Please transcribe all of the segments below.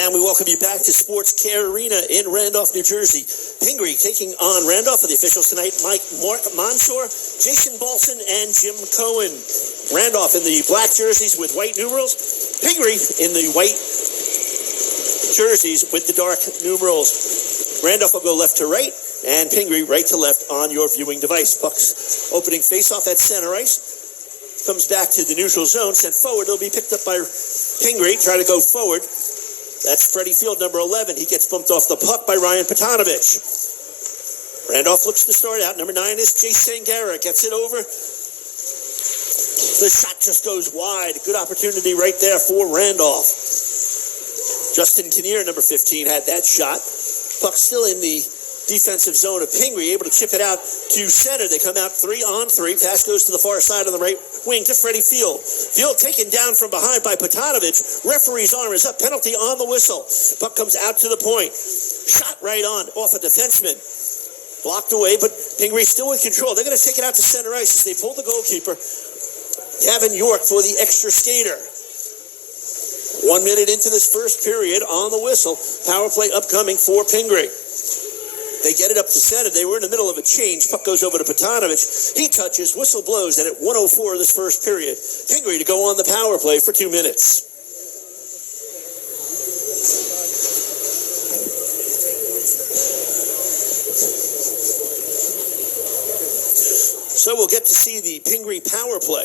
And we welcome you back to Sports Care Arena in Randolph, New Jersey. Pingry taking on Randolph. For the officials tonight, Mark Mansour, Jason Balson, and Jim Cohen. Randolph in the black jerseys with white numerals. Pingry in the white jerseys with the dark numerals. Randolph will go left to right, and Pingry right to left on your viewing device. Bucks opening face-off at center ice. Comes back to the neutral zone, sent forward. It'll be picked up by Pingry, trying to go forward. That's Freddie Field, number 11. He gets bumped off the puck by Ryan Petanovich. Randolph looks to start out. Number 9 is Chase Sangara. Gets it over. The shot just goes wide. Good opportunity right there for Randolph. Justin Kinnear, number 15, had that shot. Puck still in the defensive zone of Pingry, able to chip it out to center. They come out 3-on-3. Pass goes to the far side on the right wing to Freddie Field. Field taken down from behind by Petanovich. Referee's arm is up. Penalty on the whistle. Puck comes out to the point. Shot right on off a defenseman. Blocked away, but Pingry still in control. They're going to take it out to center ice as they pull the goalkeeper, Gavin York, for the extra skater. 1 minute into this first period on the whistle. Power play upcoming for Pingry. They get it up to center. They were in the middle of a change. Puck goes over to Petanovich. He touches, whistle blows, and at 1:04 of this first period, Pingry to go on the power play for 2 minutes. So we'll get to see the Pingry power play.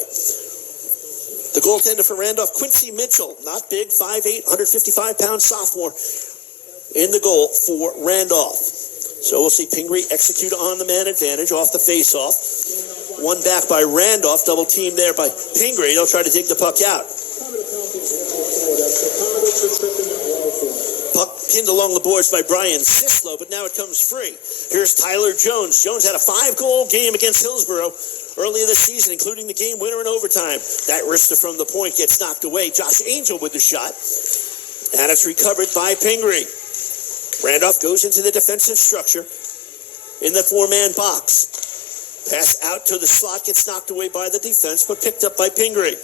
The goaltender for Randolph, Quincy Mitchell, not big, 5'8", 155-pound sophomore in the goal for Randolph. So we'll see Pingry execute on the man advantage off the face-off. One back by Randolph, double team there by Pingry. They'll try to dig the puck out. Puck pinned along the boards by Brian Sislow, but now it comes free. Here's Tyler Jones. Jones had a 5-goal game against Hillsborough earlier this season, including the game winner in overtime. That wrister from the point gets knocked away. Josh Angel with the shot, and it's recovered by Pingry. Randolph goes into the defensive structure in the 4-man box. Pass out to the slot, gets knocked away by the defense, but picked up by Pingry.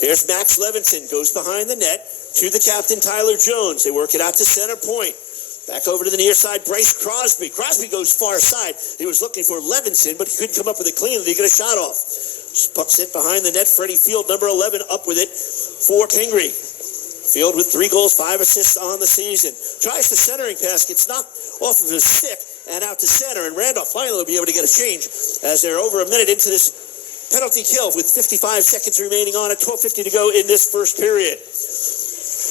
Here's Max Levinson, goes behind the net to the captain, Tyler Jones. They work it out to center point. Back over to the near side, Bryce Crosby. Crosby goes far side. He was looking for Levinson, but he couldn't come up with a clean. He got a shot off. Puck sent behind the net. Freddie Field, number 11, up with it for Pingry. Field with 3 goals, 5 assists on the season. Tries the centering pass, gets knocked off of his stick and out to center. And Randolph finally will be able to get a change as they're over a minute into this penalty kill with 55 seconds remaining on it, 12:50 to go in this first period.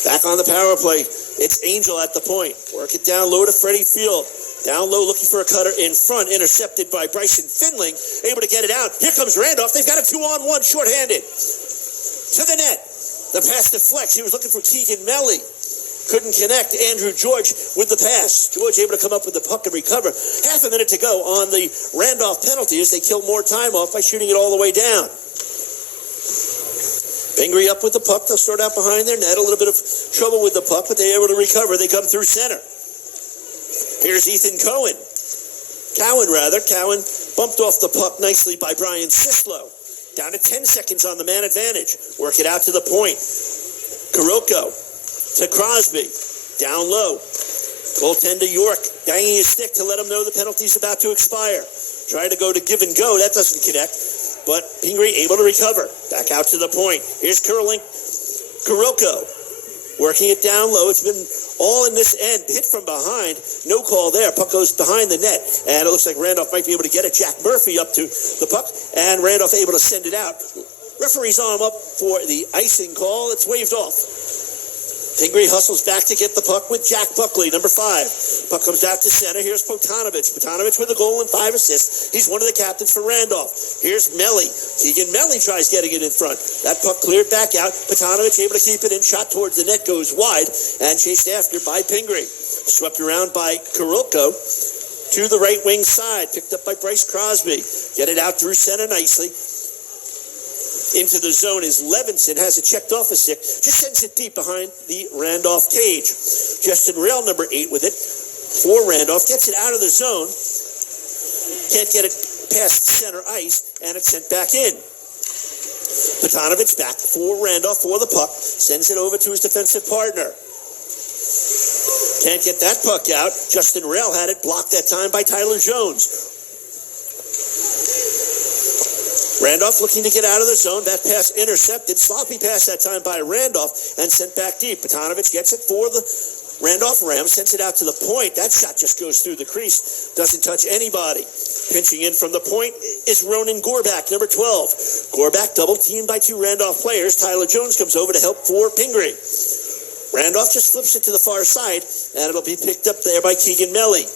Back on the power play, it's Angel at the point. Work it down low to Freddie Field. Down low, looking for a cutter in front, intercepted by Bryson Finling. Able to get it out. Here comes Randolph. They've got a 2-on-1, shorthanded. To the net. The pass deflects. He was looking for Keegan Melly. Couldn't connect. Andrew George with the pass. George able to come up with the puck and recover. Half a minute to go on the Randolph penalty as they kill more time off by shooting it all the way down. Pingry up with the puck. They'll start out behind their net. A little bit of trouble with the puck, but they're able to recover. They come through center. Here's Ethan Cowan. Cowan bumped off the puck nicely by Brian Sislow. Down to 10 seconds on the man advantage. Work it out to the point. Kuroko to Crosby. Down low. Goaltender York banging his stick to let him know the penalty's about to expire. Trying to go to give and go. That doesn't connect. But Pingry able to recover. Back out to the point. Here's Kuroko working it down low. It's been all in this end. Hit from behind. No call there. Puck goes behind the net. And it looks like Randolph might be able to get it. Jack Murphy up to the puck. And Randolph able to send it out. Referee's arm up for the icing call. It's waved off. Pingry hustles back to get the puck with Jack Buckley, number 5. Puck comes out to center. Here's Petanovich. Petanovich with a goal and 5 assists. He's one of the captains for Randolph. Here's Melly. Keegan Melly tries getting it in front. That puck cleared back out. Petanovich able to keep it in. Shot towards the net goes wide and chased after by Pingry. Swept around by Kuroko to the right wing side. Picked up by Bryce Crosby. Get it out through center nicely. Into the zone is Levinson, has it checked off a stick, just sends it deep behind the Randolph cage. Justin Rail, number 8, with it for Randolph, gets it out of the zone, can't get it past center ice, and it's sent back in. Petanovich back for Randolph for the puck, sends it over to his defensive partner. Can't get that puck out. Justin Rail had it blocked that time by Tyler Jones. Randolph looking to get out of the zone. That pass intercepted. Sloppy pass that time by Randolph and sent back deep. Batanovich gets it for the Randolph Rams, sends it out to the point. That shot just goes through the crease. Doesn't touch anybody. Pinching in from the point is Ronan Gorbach, number 12. Gorbach double teamed by two Randolph players. Tyler Jones comes over to help for Pingry. Randolph just flips it to the far side, and it'll be picked up there by Keegan Melly.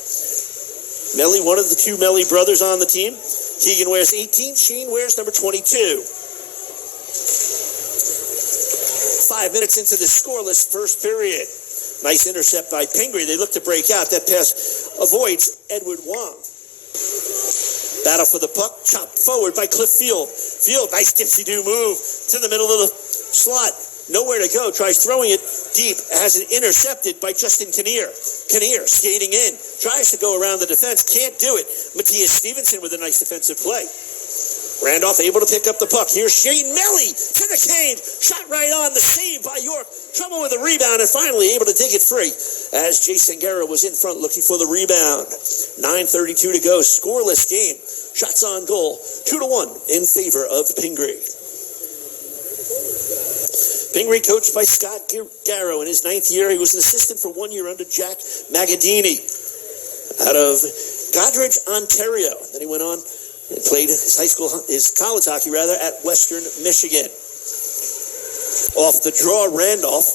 Melly, one of the two Melly brothers on the team. Keegan wears 18, Sheen wears number 22. 5 minutes into the scoreless first period. Nice intercept by Pingry. They look to break out. That pass avoids Edward Wong. Battle for the puck, chopped forward by Cliff Field. Field, nice dipsy-do move to the middle of the slot. Nowhere to go, tries throwing it deep, has it intercepted by Justin Kinnear. Kinnear skating in, tries to go around the defense, can't do it. Matthias Stevenson with a nice defensive play. Randolph able to pick up the puck. Here's Shane Melly to the cage. Shot right on, the save by York. Trouble with the rebound and finally able to dig it free as Jason Guerra was in front looking for the rebound. 9:32 to go, scoreless game. Shots on goal, 2-1 in favor of Pingry. Pingry coached by Scott Garrow in his 9th year. He was an assistant for 1 year under Jack Magadini out of Godrich, Ontario. Then he went on and played his college hockey at Western Michigan. Off the draw, Randolph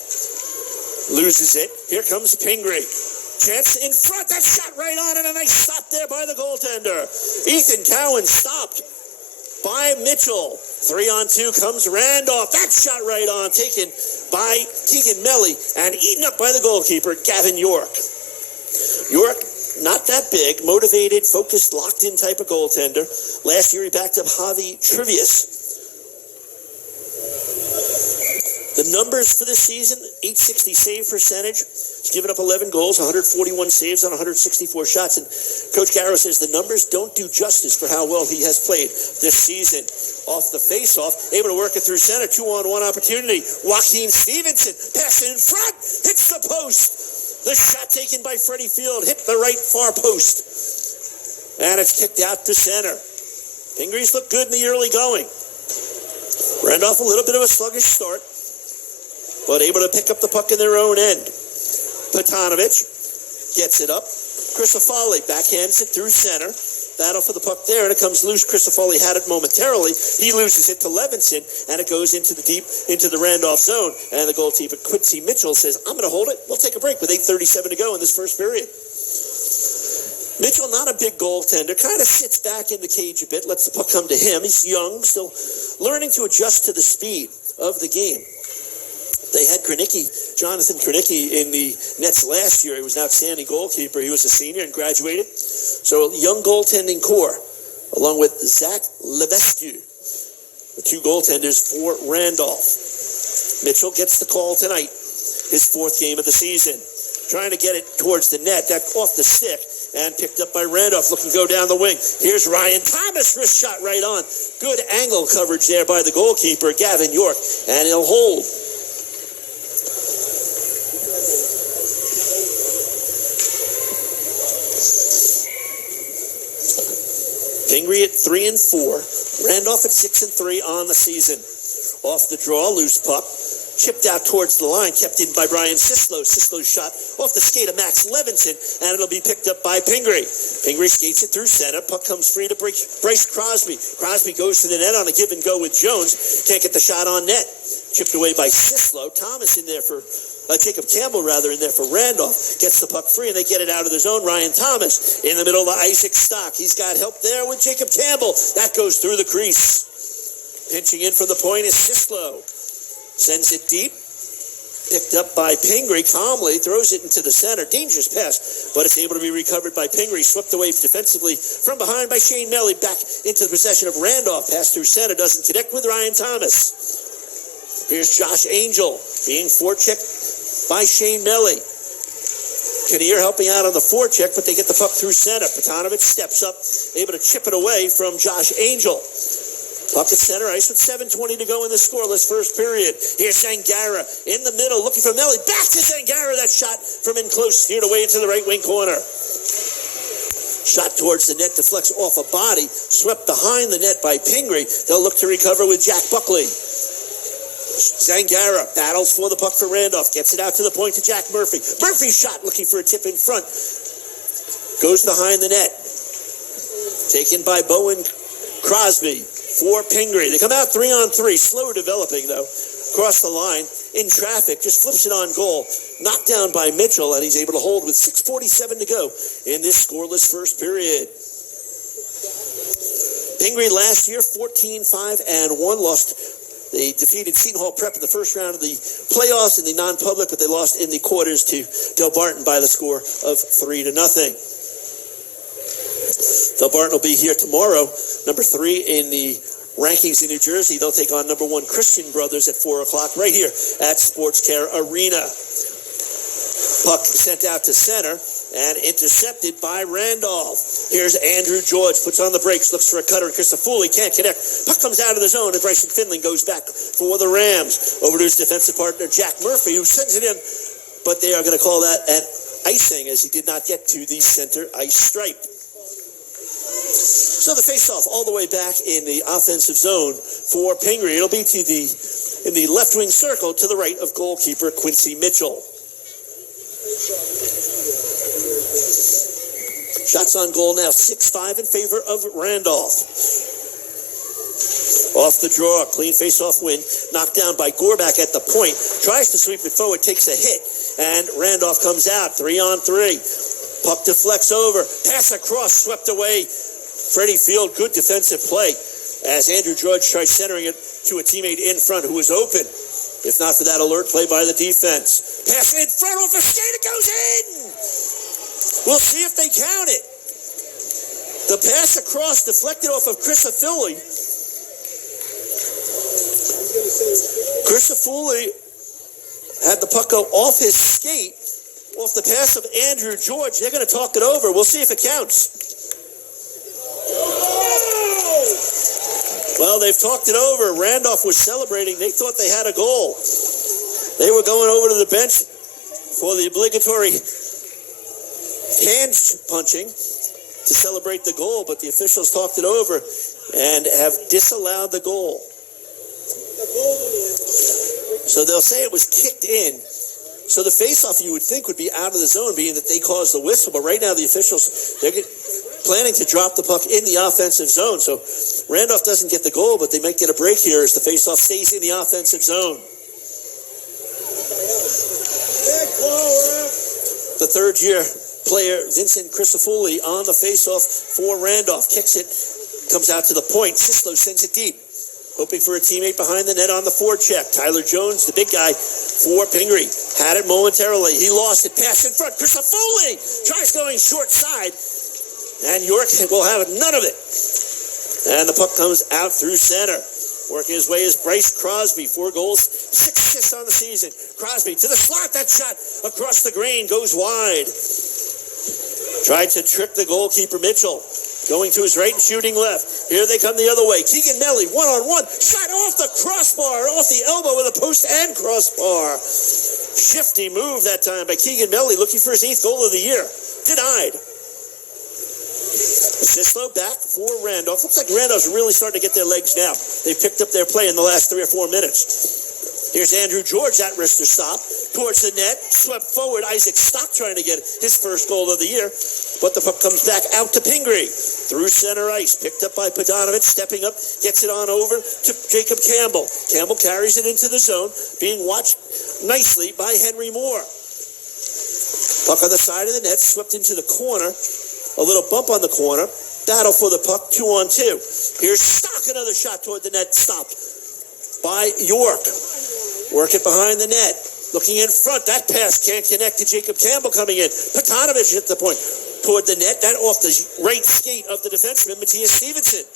loses it. Here comes Pingry. Chance in front. That shot right on and a nice stop there by the goaltender. Ethan Cowan stopped by Mitchell. 3-on-2 comes Randolph. That shot right on, taken by Keegan Melly and eaten up by the goalkeeper, Gavin York. York, not that big, motivated, focused, locked-in type of goaltender. Last year he backed up Javi Trivius. The numbers for this season, .860 save percentage. He's given up 11 goals, 141 saves on 164 shots. And Coach Garrow says the numbers don't do justice for how well he has played this season. Off the face-off, able to work it through center, 2-on-1 opportunity. Joaquin Stevenson, pass in front, hits the post. The shot taken by Freddie Field, hit the right far post. And it's kicked out to center. Pingry's look good in the early going. Randolph a little bit of a sluggish start, but able to pick up the puck in their own end. Batanovich gets it up. Crisafalli backhands it through center. Battle for the puck there, and it comes loose. Crisafalli had it momentarily. He loses it to Levinson, and it goes into the Randolph zone. And the goalkeeper, Quincy Mitchell, says, I'm going to hold it. We'll take a break with 8:37 to go in this first period. Mitchell, not a big goaltender, kind of sits back in the cage a bit, lets the puck come to him. He's young, still learning to adjust to the speed of the game. They had Jonathan Krenicki in the nets last year. He was an outstanding goalkeeper. He was a senior and graduated. So a young goaltending core, along with Zach Levesque, the two goaltenders for Randolph. Mitchell gets the call tonight, his 4th game of the season. Trying to get it towards the net. That off the stick and picked up by Randolph, looking to go down the wing. Here's Ryan Thomas, wrist shot right on. Good angle coverage there by the goalkeeper, Gavin York, and he'll hold. Pingry at 3-4. Randolph at 6-3 on the season. Off the draw, loose puck. Chipped out towards the line, kept in by Brian Sislo. Sislo's shot off the skate of Max Levinson, and it'll be picked up by Pingry. Pingry skates it through center. Puck comes free to Bryce Crosby. Crosby goes to the net on a give and go with Jones. Can't get the shot on net. Chipped away by Sislo. Thomas in there for Jacob Campbell in there for Randolph. Gets the puck free, and they get it out of the zone. Ryan Thomas in the middle of Isaac Stock. He's got help there with Jacob Campbell. That goes through the crease. Pinching in from the point is Sislo. Sends it deep. Picked up by Pingry. Calmly throws it into the center. Dangerous pass, but it's able to be recovered by Pingry. Swept away defensively from behind by Shane Melly. Back into the possession of Randolph. Pass through center. Doesn't connect with Ryan Thomas. Here's Josh Angel being forechecked by Shane Melly. Kinnear helping out on the forecheck, but they get the puck through center. Batanovich steps up, able to chip it away from Josh Angel. Puck at center ice with 7:20 to go in the scoreless first period. Here's Zangara in the middle, looking for Melly. Back to Zangara. That shot from in close, steered away into the right wing corner. Shot towards the net, deflects off a body, swept behind the net by Pingry. They'll look to recover with Jack Buckley. Zangara battles for the puck for Randolph, gets it out to the point to Jack Murphy. Murphy's shot, looking for a tip in front. Goes behind the net. Taken by Bowen Crosby for Pingry. They come out 3-on-3, slow developing though. Across the line, in traffic, just flips it on goal. Knocked down by Mitchell, and he's able to hold with 6:47 to go in this scoreless first period. Pingry last year, 14-5-1, lost. They defeated Seton Hall Prep in the first round of the playoffs in the non-public, but they lost in the quarters to Del Barton by the score of 3-0. Del Barton will be here tomorrow, number 3 in the rankings in New Jersey. They'll take on number 1 Christian Brothers at 4 o'clock right here at Sports Care Arena. Puck sent out to center and intercepted by Randolph. Here's Andrew George, puts on the brakes, looks for a cutter. Christofouli can't connect. Puck comes out of the zone, and Bryson Finley goes back for the Rams. Over to his defensive partner, Jack Murphy, who sends it in, but they are going to call that an icing as he did not get to the center ice stripe. So the face-off all the way back in the offensive zone for Pingry. It'll be in the left wing circle to the right of goalkeeper Quincy Mitchell. Shots on goal now, 6-5 in favor of Randolph. Off the draw, clean face-off win, knocked down by Gorbach at the point. Tries to sweep it forward, takes a hit, and Randolph comes out, 3-on-3. Puck deflects over, pass across, swept away. Freddie Field, good defensive play as Andrew George tries centering it to a teammate in front who was open. If not for that alert play by the defense. Pass in front off the skate, it goes in! We'll see if they count it. The pass across deflected off of Christofouli. Christofouli had the puck go off his skate, off the pass of Andrew George. They're going to talk it over. We'll see if it counts. Well, they've talked it over. Randolph was celebrating. They thought they had a goal. They were going over to the bench for the obligatory hand punching to celebrate the goal, but the officials talked it over and have disallowed the goal. So they'll say it was kicked in. So the face-off you would think would be out of the zone, being that they caused the whistle, but right now the officials, they're planning to drop the puck in the offensive zone. So Randolph doesn't get the goal, but they might get a break here as the face-off stays in the offensive zone. The third-year player, Vincent Christofouli, on the face-off for Randolph. Kicks it, comes out to the point. Sislo sends it deep, hoping for a teammate behind the net on the forecheck. Tyler Jones, the big guy for Pingry, had it momentarily. He lost it. Pass in front. Christofouli tries going short side, and York will have none of it. And the puck comes out through center. Working his way is Bryce Crosby. 4 goals, 6 assists on the season. Crosby to the slot. That shot across the green goes wide. Tried to trick the goalkeeper Mitchell. Going to his right and shooting left. Here they come the other way. Keegan Melly, 1-on-1. Shot off the crossbar, off the elbow with a post and crossbar. Shifty move that time by Keegan Melly, looking for his 8th goal of the year. Denied. Sislo back for Randolph. Looks like Randolph's really starting to get their legs now. They've picked up their play in the last 3 or 4 minutes. Here's Andrew George, that wrister stop. Towards the net, swept forward. Isaac Stock trying to get his first goal of the year. But the puck comes back out to Pingry. Through center ice, picked up by Podanovich, stepping up, gets it on over to Jacob Campbell. Campbell carries it into the zone, being watched nicely by Henry Moore. Puck on the side of the net, swept into the corner. A little bump on the corner. Battle for the puck, 2-on-2. Here's Stock, another shot toward the net, stopped by York. Work it behind the net. Looking in front, that pass can't connect to Jacob Campbell coming in. Podanovich at the point. Toward the net, that off the right skate of the defenseman, Matthias Stevenson.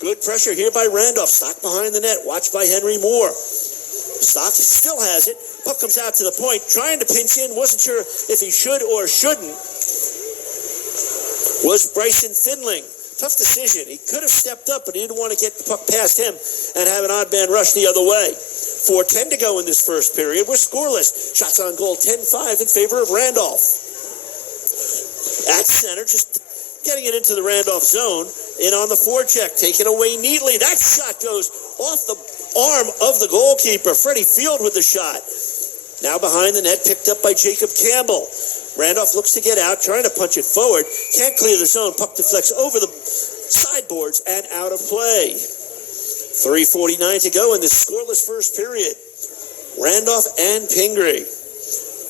Good pressure here by Randolph. Stock behind the net, watched by Henry Moore. Stock still has it. Puck comes out to the point, trying to pinch in. Wasn't sure if he should or shouldn't. Was Bryson Finling. Tough decision. He could have stepped up, but he didn't want to get the puck past him and have an odd man rush the other way. 4:10 to go in this first period. We're scoreless. Shots on goal 10-5 in favor of Randolph. At center, just getting it into the Randolph zone. In on the forecheck, taken away neatly. That shot goes off the arm of the goalkeeper. Freddie Field with the shot. Now behind the net, picked up by Jacob Campbell. Randolph looks to get out, trying to punch it forward. Can't clear the zone. Puck deflects over the sideboards and out of play. 3:49 to go in this scoreless first period. Randolph and Pingry.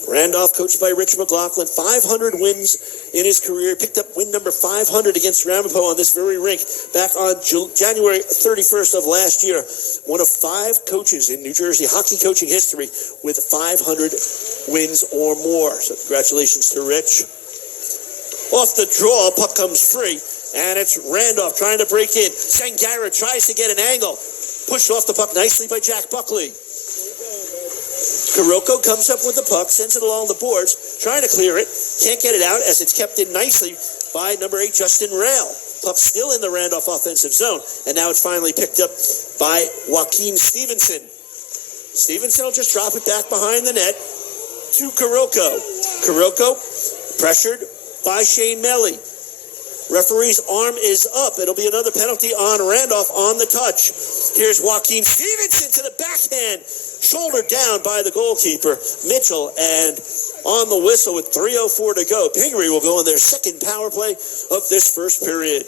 Randolph, coached by Rich McLaughlin, 500 wins in his career. Picked up win number 500 against Ramapo on this very rink back on January 31st of last year. One of 5 coaches in New Jersey hockey coaching history with 500 wins or more. So congratulations to Rich. Off the draw, puck comes free, and it's Randolph trying to break in. Sangara tries to get an angle. Pushed off the puck nicely by Jack Buckley. Kuroko comes up with the puck, sends it along the boards, trying to clear it. Can't get it out as it's kept in nicely by number 8, Justin Rail. Puck still in the Randolph offensive zone, and now it's finally picked up by Joaquin Stevenson. Stevenson will just drop it back behind the net to Kuroko. Kuroko pressured by Shane Melly. Referee's arm is up. It'll be another penalty on Randolph on the touch. Here's Joaquin Stevenson to the backhand. Shouldered down by the goalkeeper, Mitchell, and on the whistle with 3:04 to go. Pingry will go in their second power play of this first period.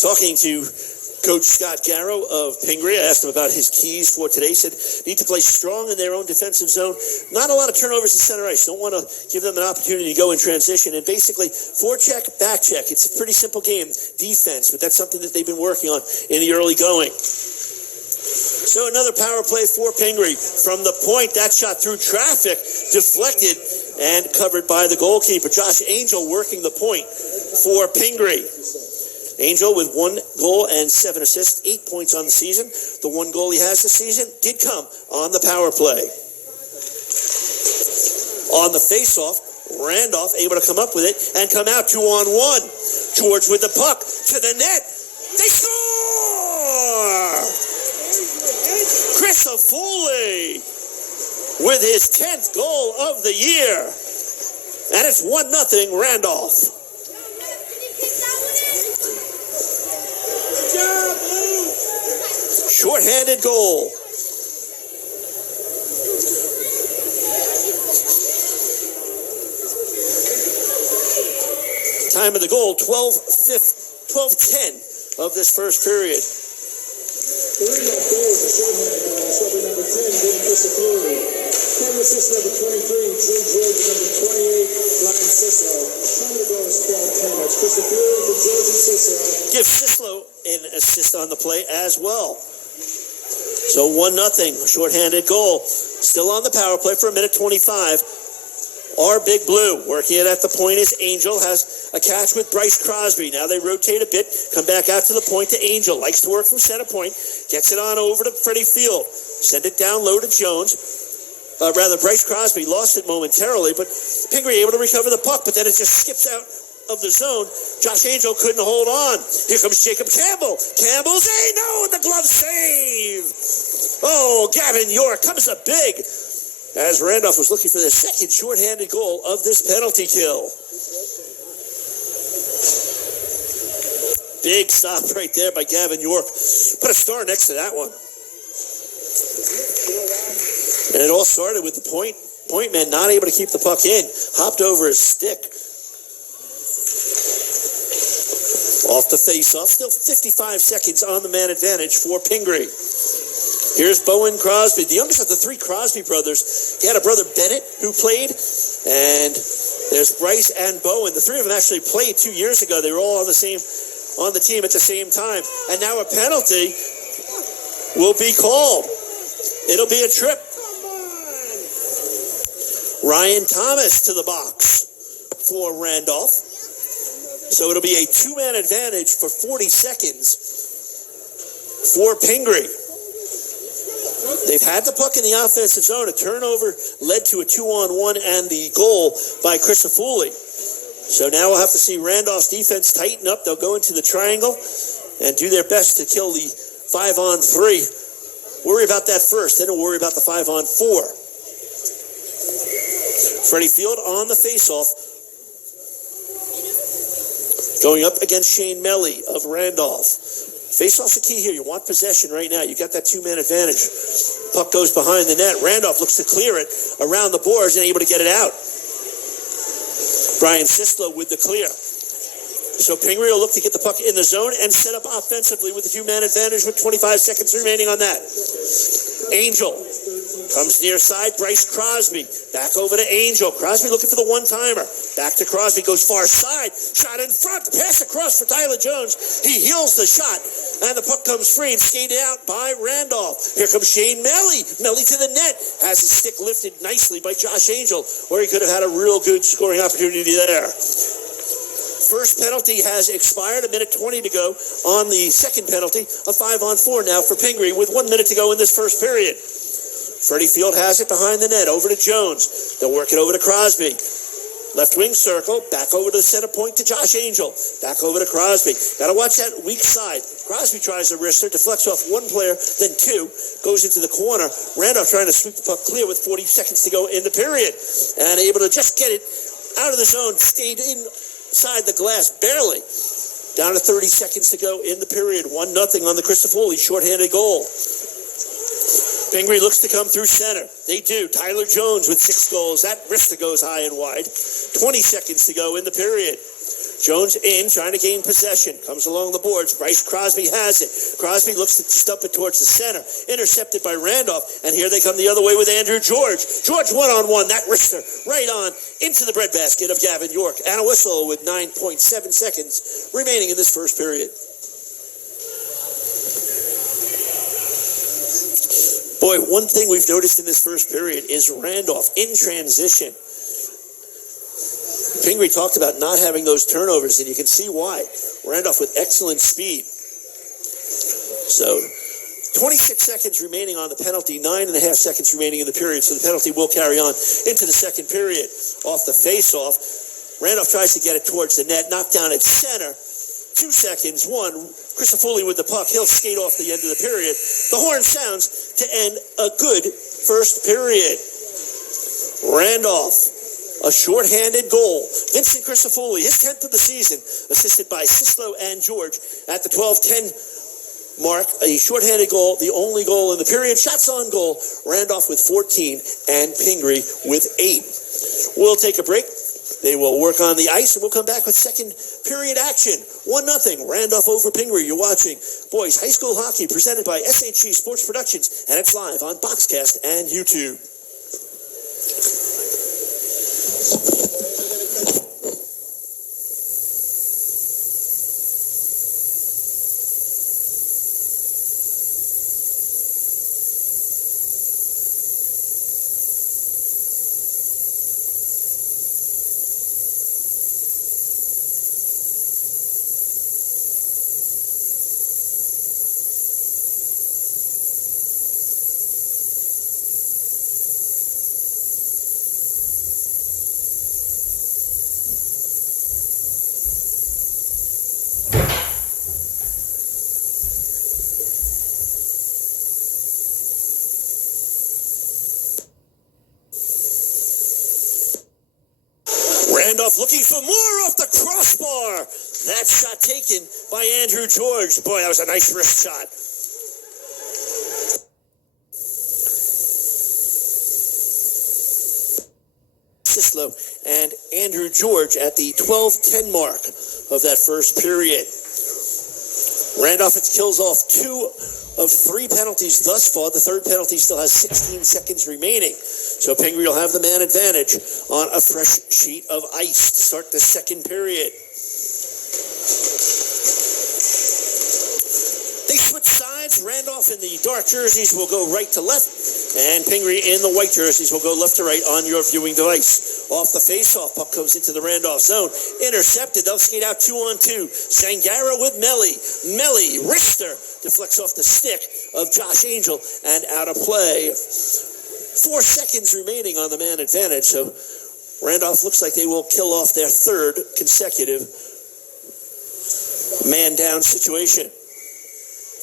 Talking to Coach Scott Garrow of Pingry, I asked him about his keys for today. He said, need to play strong in their own defensive zone. Not a lot of turnovers in center ice. Don't want to give them an opportunity to go in transition. And basically, forecheck, back check. It's a pretty simple game, defense, but that's something that they've been working on in the early going. So another power play for Pingry. From the point, that shot through traffic, deflected and covered by the goalkeeper. Josh Angel working the point for Pingry. Angel with 1 goal and 7 assists, 8 points on the season. The 1 goal he has this season did come on the power play. On the face-off, Randolph able to come up with it and come out 2-on-1. George with the puck to the net. They score! Chris Foley with his 10th goal of the year. And it's 1-0 Randolph. Short-handed goal. Time of the goal, 12:10 of this first period. Number 10, number 23, Drew George, number 28, Ryan Sislo. Time of the goal is 12:10. That's Christopher for George and Sislo. Give Sislo an assist on the play as well. So 1-0, short-handed goal. Still on the power play for 1:25. Our Big Blue working it at the point is Angel. Has a catch with Bryce Crosby. Now they rotate a bit, come back out to the point to Angel. Likes to work from center point. Gets it on over to Freddie Field. Send it down low to Jones. Bryce Crosby lost it momentarily, but Pingry able to recover the puck, but then it just skips out of the zone. Josh Angel couldn't hold on. Here comes Jacob Campbell. Campbell's the glove save. Oh, Gavin York comes up big as Randolph was looking for the second shorthanded goal of this penalty kill. Big stop right there by Gavin York. Put a star next to that one. And it all started with the point man not able to keep the puck in. Hopped over his stick. Off the face-off. Still 55 seconds on the man advantage for Pingry. Here's Bowen Crosby, the youngest of the 3 Crosby brothers. He had a brother, Bennett, who played. And there's Bryce and Bowen. The 3 of them actually played 2 years ago. They were all on the team at the same time. And now a penalty will be called. It'll be a trip. Ryan Thomas to the box for Randolph. So it'll be a 2-man advantage for 40 seconds for Pingry. They've had the puck in the offensive zone. A turnover led to a 2-on-1 and the goal by Crisafulli. So now we'll have to see Randolph's defense tighten up. They'll go into the triangle and do their best to kill the 5-on-3. Worry about that first, then we'll worry about the 5-on-4. Freddie Field on the faceoff, going up against Shane Melly of Randolph. Faceoff's the key here. You want possession right now. You got that two-man advantage. Puck goes behind the net. Randolph looks to clear it around the boards and able to get it out. Brian Sislo with the clear. So Pingry will look to get the puck in the zone and set up offensively with the two-man advantage with 25 seconds remaining on that. Angel comes near side. Bryce Crosby back over to Angel. Crosby looking for the one-timer. Back to Crosby, goes far side. Shot in front. Pass across for Tyler Jones. He heals the shot. And the puck comes free and skated out by Randolph. Here comes Shane Melly. Melly to the net. Has his stick lifted nicely by Josh Angel, or he could have had a real good scoring opportunity there. First penalty has expired. 1:20 to go on the second penalty. A 5-on-4 now for Pingry with 1 minute to go in this first period. Freddie Field has it behind the net. Over to Jones. They'll work it over to Crosby. Left wing circle, back over to the center point to Josh Angel. Back over to Crosby. Got to watch that weak side. Crosby tries a wrister, deflects off one player, then two, goes into the corner. Randolph trying to sweep the puck clear with 40 seconds to go in the period. And able to just get it out of the zone, stayed inside the glass, barely. Down to 30 seconds to go in the period. 1-0 on the Crisafulli shorthanded goal. Pingry looks to come through center. They do. Tyler Jones with 6 goals. That wrister goes high and wide. 20 seconds to go in the period. Jones in, trying to gain possession. Comes along the boards. Bryce Crosby has it. Crosby looks to stump it towards the center. Intercepted by Randolph. And here they come the other way with Andrew George. George one-on-one. That wrister right on into the breadbasket of Gavin York. And a whistle with 9.7 seconds remaining in this first period. Boy, one thing we've noticed in this first period is Randolph in transition. Pingry talked about not having those turnovers, and you can see why. Randolph with excellent speed. So, 26 seconds remaining on the penalty, 9.5 seconds remaining in the period, so the penalty will carry on into the second period. Off the face-off, Randolph tries to get it towards the net, knocked down at center. 2 seconds, 1, Crisafulli with the puck. He'll skate off the end of the period. The horn sounds to end a good first period. Randolph, a shorthanded goal. Vincent Crisafulli, his 10th of the season, assisted by Sislo and George at the 12:10 mark. A shorthanded goal, the only goal in the period. Shots on goal, Randolph with 14 and Pingry with 8. We'll take a break. They will work on the ice, and we'll come back with second period action. 1-0, Randolph over Pingry. You're watching Boys High School Hockey presented by SHG Sports Productions, and it's live on Boxcast and YouTube. Randolph looking for more off the crossbar. That shot taken by Andrew George. Boy, that was a nice wrist shot. Sislo and Andrew George at the 12:10 mark of that first period. Randolph kills off 2 of 3 penalties thus far. The third penalty still has 16 seconds remaining. So Pingry will have the man advantage on a fresh sheet of ice to start the second period. They switch sides. Randolph in the dark jerseys will go right to left, and Pingry in the white jerseys will go left to right on your viewing device. off the faceoff. Puck comes into the Randolph zone. Intercepted. They'll skate out 2-on-2. Zangara with Melly. Melly, wrister, deflects off the stick of Josh Angel and out of play. 4 seconds remaining on the man advantage. So Randolph looks like they will kill off their third consecutive man down situation.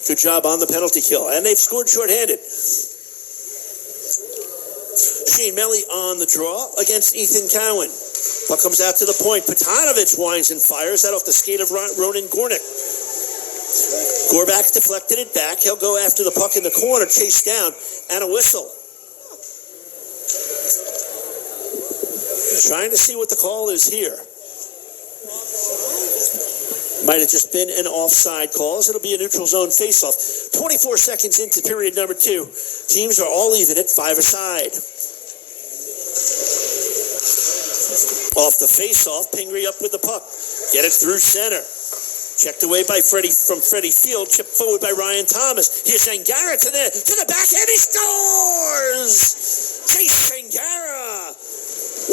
Good job on the penalty kill. And they've scored shorthanded. Shane Melly on the draw against Ethan Cowan. Puck comes out to the point. Petanovich winds and fires that off the skate of Ronan Gornick. Gorbach deflected it back. He'll go after the puck in the corner, chased down, and a whistle. Trying to see what the call is here. Might have just been an offside call, so it'll be a neutral zone faceoff. 24 seconds into period number 2. Teams are all even at 5-a-side. Off the faceoff, Pingry up with the puck. Get it through center. Checked away by Freddie Field. Chipped forward by Ryan Thomas. Here's Zangara to the backhand. He scores! Chase Zangara.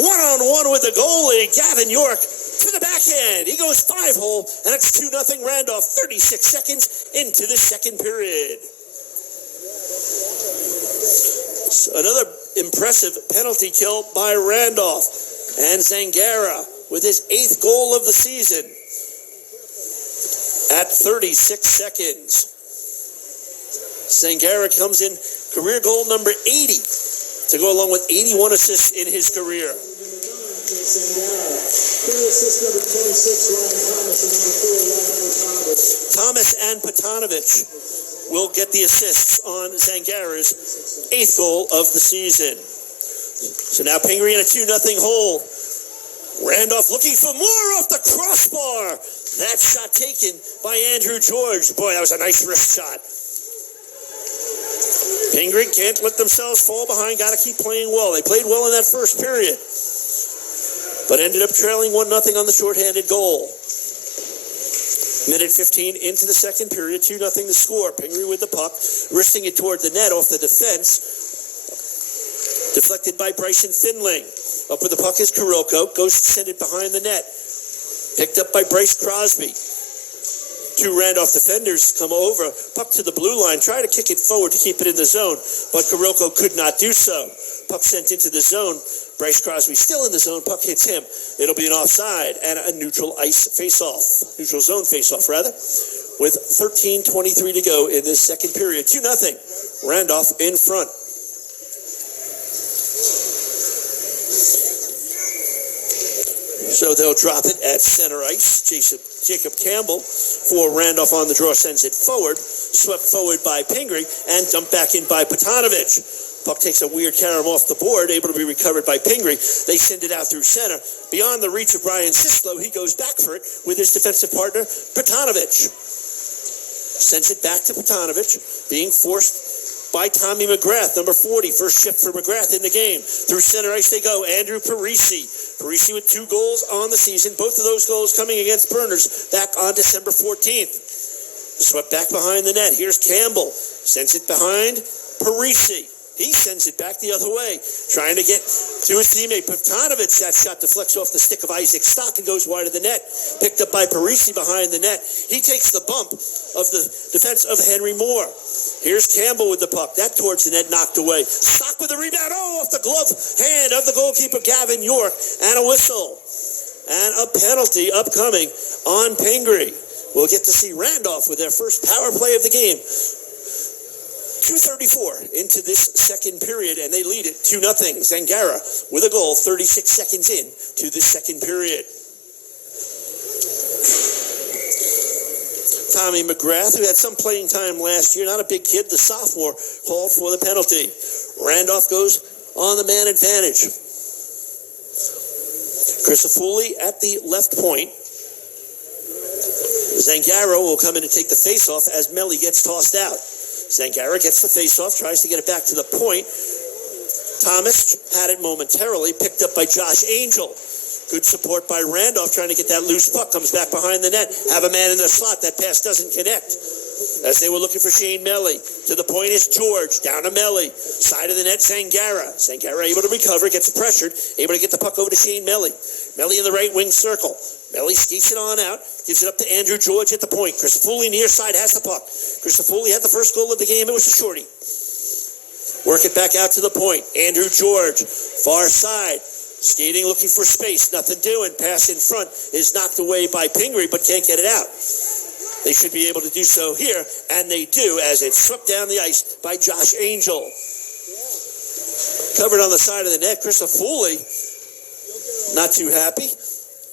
1-on-1 with the goalie, Gavin York. To the backhand. He goes 5-hole, and it's 2-0 Randolph. 36 seconds into the second period. Another impressive penalty kill by Randolph. And Zangara with his 8th goal of the season at 36 seconds. Zangara comes in career goal number 80 to go along with 81 assists in his career. Thomas and Petanovich will get the assists on Zangara's 8th goal of the season. So now Pingry in a 2-0 hole. Randolph looking for more off the crossbar. That shot taken by Andrew George. Boy, that was a nice wrist shot. Pingry can't let themselves fall behind. Got to keep playing well. They played well in that first period, but ended up trailing 1-0 on the shorthanded goal. Minute 15 into the second period, 2-0 the score. Pingry with the puck, wristing it toward the net off the defense. Deflected by Bryson Finling. Up with the puck is Kuroko. Goes to send it behind the net. Picked up by Bryce Crosby. 2 Randolph defenders come over. Puck to the blue line. Try to kick it forward to keep it in the zone, but Kuroko could not do so. Puck sent into the zone. Bryce Crosby still in the zone. Puck hits him. It'll be an offside and a neutral ice face-off. Neutral zone face-off, rather. With 13:23 to go in this second period. 2-0. Randolph in front. So they'll drop it at center ice. Jacob Campbell for Randolph on the draw sends it forward. Swept forward by Pingry and dumped back in by Petanovich. Puck takes a weird carom off the board, able to be recovered by Pingry. They send it out through center. Beyond the reach of Brian Sislo, he goes back for it with his defensive partner, Petanovich. Sends it back to Petanovich, being forced by Tommy McGrath, number 40. First shift for McGrath in the game. Through center ice they go. Andrew Parisi. Parisi with 2 goals on the season. Both of those goals coming against Burners back on December 14th. Swept back behind the net. Here's Campbell. Sends it behind Parisi. He sends it back the other way, trying to get to his teammate Petanovich. That shot deflects off the stick of Isaac Stock and goes wide of the net. Picked up by Parisi behind the net. He takes the bump of the defense of Henry Moore. Here's Campbell with the puck. That towards the net, knocked away. Stock with the rebound. Oh, off the glove hand of the goalkeeper, Gavin York. And a whistle. And a penalty upcoming on Pingry. We'll get to see Randolph with their first power play of the game. 2:34 into this second period, and they lead it 2-0. Zangara with a goal 36 seconds in to the second period. Tommy McGrath, who had some playing time last year, not a big kid, the sophomore, called for the penalty. Randolph goes on the man advantage. Crisafulli at the left point. Zangara will come in and take the face-off as Melly gets tossed out. Zangara gets the face-off, tries to get it back to the point. Thomas had it momentarily, picked up by Josh Angel. Good support by Randolph, trying to get that loose puck. Comes back behind the net. Have a man in the slot. That pass doesn't connect. as they were looking for Shane Melly. To the point is George, down to Melly. Side of the net, Zangara. Zangara able to recover, gets pressured, able to get the puck over to Shane Melly. Melly in the right wing circle. Melly skates it on out, gives it up to Andrew George at the point. Chris Foley near side has the puck. Chris Foley had the first goal of the game. It was a shorty. Work it back out to the point. Andrew George, far side. Skating, looking for space. Nothing doing. Pass in front is knocked away by Pingry, but can't get it out. They should be able to do so here, and they do, as it's swept down the ice by Josh Angel. Covered on the side of the net. Chris Foley, not too happy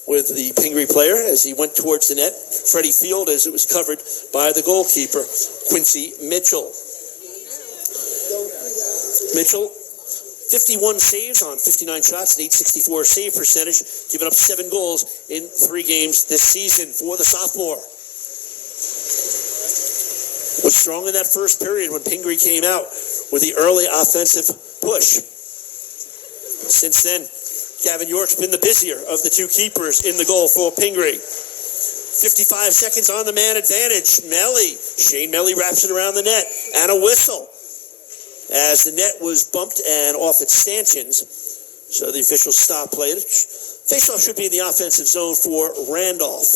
with the Pingry player as he went towards the net. Freddie Field, as it was covered by the goalkeeper, Quincy Mitchell. Mitchell, 51 saves on 59 shots, an .864 save percentage, giving up 7 goals in 3 games this season for the sophomore. Was strong in that first period when Pingry came out with the early offensive push. Since then, Gavin York's been the busier of the 2 keepers in the goal for Pingry. 55 seconds on the man advantage. Melly, Shane Melly wraps it around the net, and a whistle as the net was bumped and off its stanchions. So the officials stop play. Faceoff should be in the offensive zone for Randolph.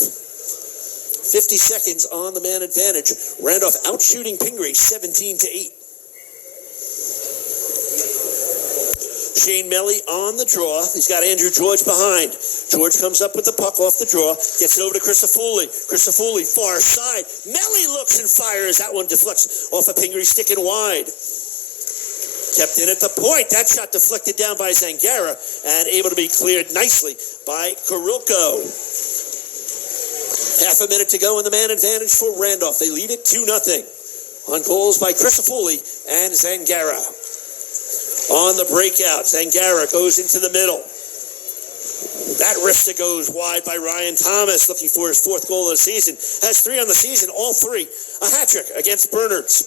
50 seconds on the man advantage. Randolph outshooting Pingry 17-8. Shane Melly on the draw. He's got Andrew George behind. George comes up with the puck off the draw. Gets it over to Chris Foley. Chris Foley, far side. Melly looks and fires. That one deflects off a Pingry stick and wide. Kept in at the point. That shot deflected down by Zangara and able to be cleared nicely by Karilko. Half a minute to go in the man advantage for Randolph. They lead it 2-0 on goals by Chris Foley and Zangara. On the breakout, Zangara goes into the middle. That wrist goes wide by Ryan Thomas, looking for his 4th goal of the season. Has 3 on the season, all 3. A hat trick against Bernards.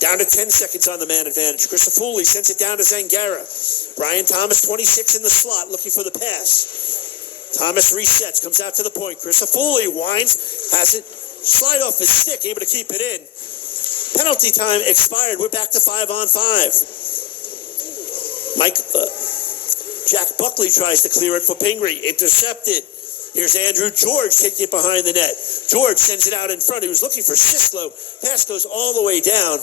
Down to 10 seconds on the man advantage. Chris Foley sends it down to Zangara. Ryan Thomas, 26 in the slot, looking for the pass. Thomas resets, comes out to the point. Chris Foley winds, has it slide off his stick, able to keep it in. Penalty time expired. We're back to 5-on-5. Jack Buckley tries to clear it for Pingry. Intercepted. Here's Andrew George taking it behind the net. George sends it out in front. He was looking for Sislo. Pass goes all the way down,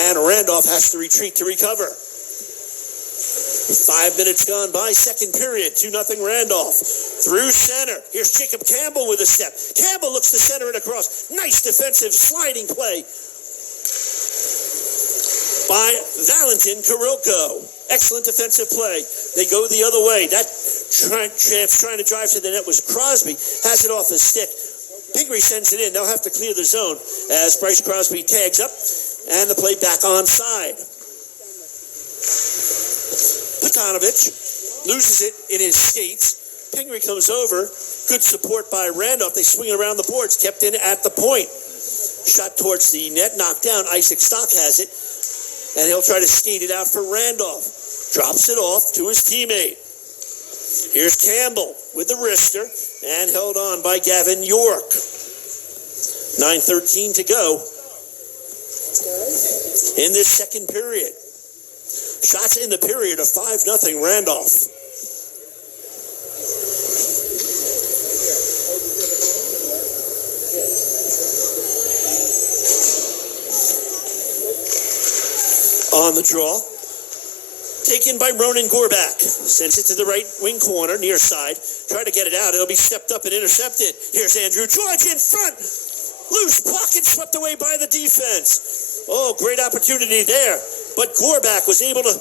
and Randolph has to retreat to recover. 5 minutes gone by, second period, 2-0 Randolph. Through center, here's Jacob Campbell with a step. Campbell looks to center and across. Nice defensive sliding play by Valentin Karilko. Excellent defensive play. They go the other way. That chance trying to drive to the net was Crosby. Has it off his stick. Pingry sends it in. They'll have to clear the zone as Bryce Crosby tags up and the play back onside. Petanovich loses it in his skates. Pingry comes over. Good support by Randolph. They swing around the boards. Kept in at the point. Shot towards the net. Knocked down. Isaac Stock has it. And he'll try to skate it out for Randolph. Drops it off to his teammate. Here's Campbell with the wrister. And held on by Gavin York. 9:13 to go in this second period. Shots in the period of 5-0 Randolph. On the draw. Taken by Ronan Gorbach. Sends it to the right wing corner, near side. Try to get it out. It'll be stepped up and intercepted. Here's Andrew George in front. Loose puck and swept away by the defense. Oh, great opportunity there. But Gorbach was able to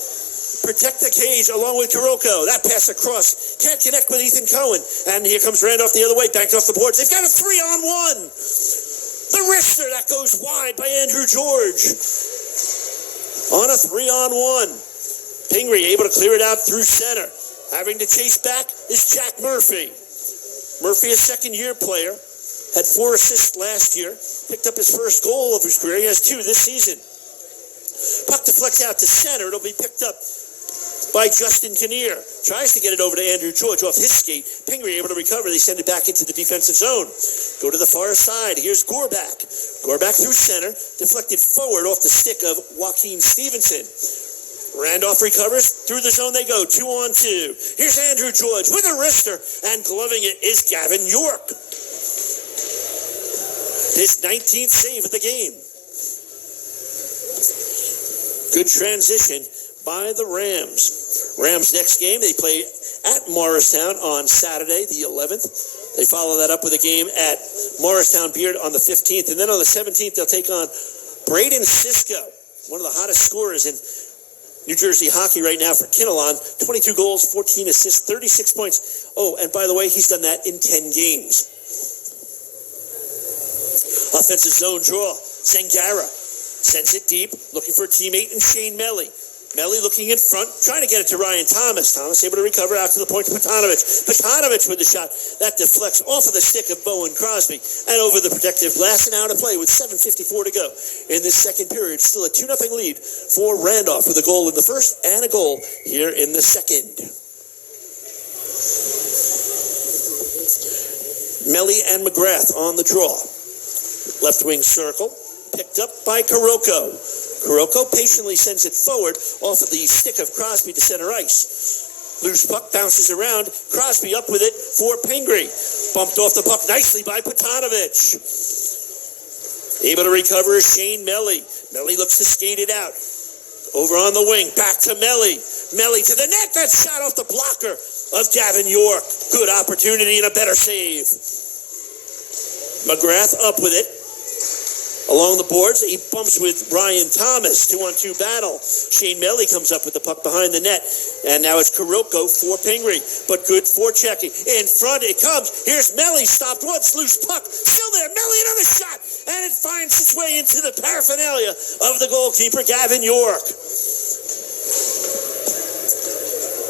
protect the cage along with Karilko. That pass across. Can't connect with Ethan Cohen. And here comes Randolph the other way. Banked off the boards. They've got a 3-on-1. The wrister. That goes wide by Andrew George. On a 3-on-1. Pingry able to clear it out through center. Having to chase back is Jack Murphy. Murphy, a second-year player. Had 4 assists last year. Picked up his first goal of his career. He has 2 this season. Puck deflects out to center. It'll be picked up by Justin Kinnear. Tries to get it over to Andrew George off his skate. Pingry able to recover. They send it back into the defensive zone. Go to the far side. Here's Gorback. Gorback through center. Deflected forward off the stick of Joaquin Stevenson. Randolph recovers. Through the zone they go. 2-on-2. Here's Andrew George with a wrister. And gloving it is Gavin York. His 19th save of the game. Good transition by the Rams. Rams next game, they play at Morristown on Saturday, the 11th. They follow that up with a game at Morristown Beard on the 15th. And then on the 17th, they'll take on Braden Sisko, one of the hottest scorers in New Jersey hockey right now for Kinnelon. 22 goals, 14 assists, 36 points. Oh, and by the way, he's done that in 10 games. Offensive zone draw. Zangara sends it deep, looking for a teammate in Shane Melly. Melly looking in front, trying to get it to Ryan Thomas. Thomas able to recover out to the point to Petanovich. Petanovich with the shot. That deflects off of the stick of Bowen Crosby and over the protective glass and out of play with 7:54 to go in this second period. Still a 2-0 lead for Randolph with a goal in the first and a goal here in the second. Melly and McGrath on the draw. Left wing circle, picked up by Kuroko. Kuroko patiently sends it forward off of the stick of Crosby to center ice. Loose puck bounces around. Crosby up with it for Pingry. Bumped off the puck nicely by Petanovich. Able to recover is Shane Melly. Melly looks to skate it out. Over on the wing, back to Melly. Melly to the net. That shot off the blocker of Gavin York. Good opportunity and a better save. McGrath up with it. Along the boards, he bumps with Ryan Thomas. 2-on-2 battle. Shane Melly comes up with the puck behind the net. And now it's Kuroko for Pingry. But good forechecking. In front it comes. Here's Melly. Stopped once. Loose puck. Still there. Melly another shot. And it finds its way into the paraphernalia of the goalkeeper, Gavin York.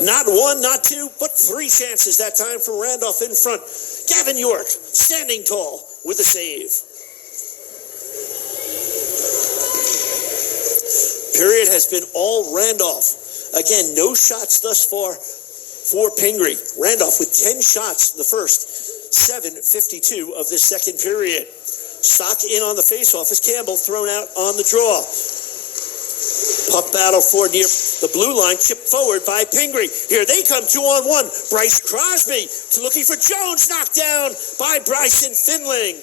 Not one, not two, but three chances that time for Randolph in front. Gavin York standing tall with a save. Period has been all Randolph. Again, no shots thus far for Pingry. Randolph with 10 shots in the first, 7:52 of this second period. Stock in on the faceoff as Campbell thrown out on the draw. Puck battle for near the blue line, chipped forward by Pingry. Here they come, 2-on-1. Bryce Crosby looking for Jones, knocked down by Bryson Finling.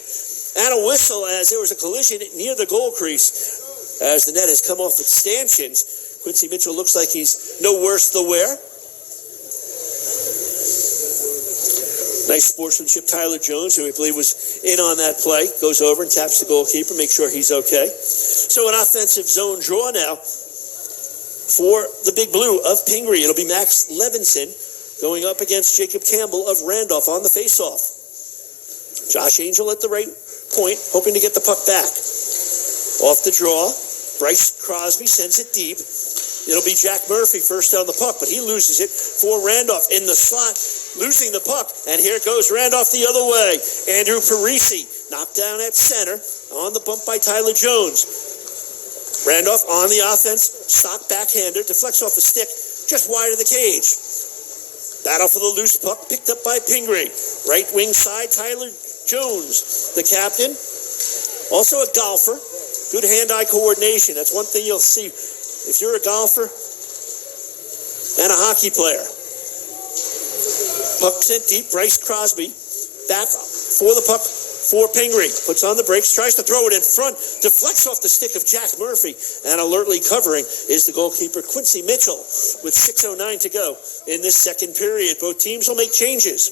And a whistle as there was a collision near the goal crease. As the net has come off with stanchions, Quincy Mitchell looks like he's no worse the wear. Nice sportsmanship. Tyler Jones, who I believe was in on that play, goes over and taps the goalkeeper, make sure he's okay. So an offensive zone draw now for the Big Blue of Pingry. It'll be Max Levinson going up against Jacob Campbell of Randolph on the faceoff. Josh Angel at the right point, hoping to get the puck back. Off the draw. Bryce Crosby sends it deep. It'll be Jack Murphy first on the puck, but he loses it for Randolph in the slot, losing the puck. And here goes Randolph the other way. Andrew Parisi knocked down at center on the bump by Tyler Jones. Randolph on the offense, stock backhander, deflects off the stick, just wide of the cage. Battle for the loose puck, picked up by Pingry. Right wing side, Tyler Jones, the captain, also a golfer. Good hand-eye coordination. That's one thing you'll see if you're a golfer and a hockey player. Puck sent deep. Bryce Crosby back for the puck for Pingry. Puts on the brakes, tries to throw it in front, deflects off the stick of Jack Murphy, and alertly covering is the goalkeeper Quincy Mitchell with 6:09 to go in this second period. Both teams will make changes.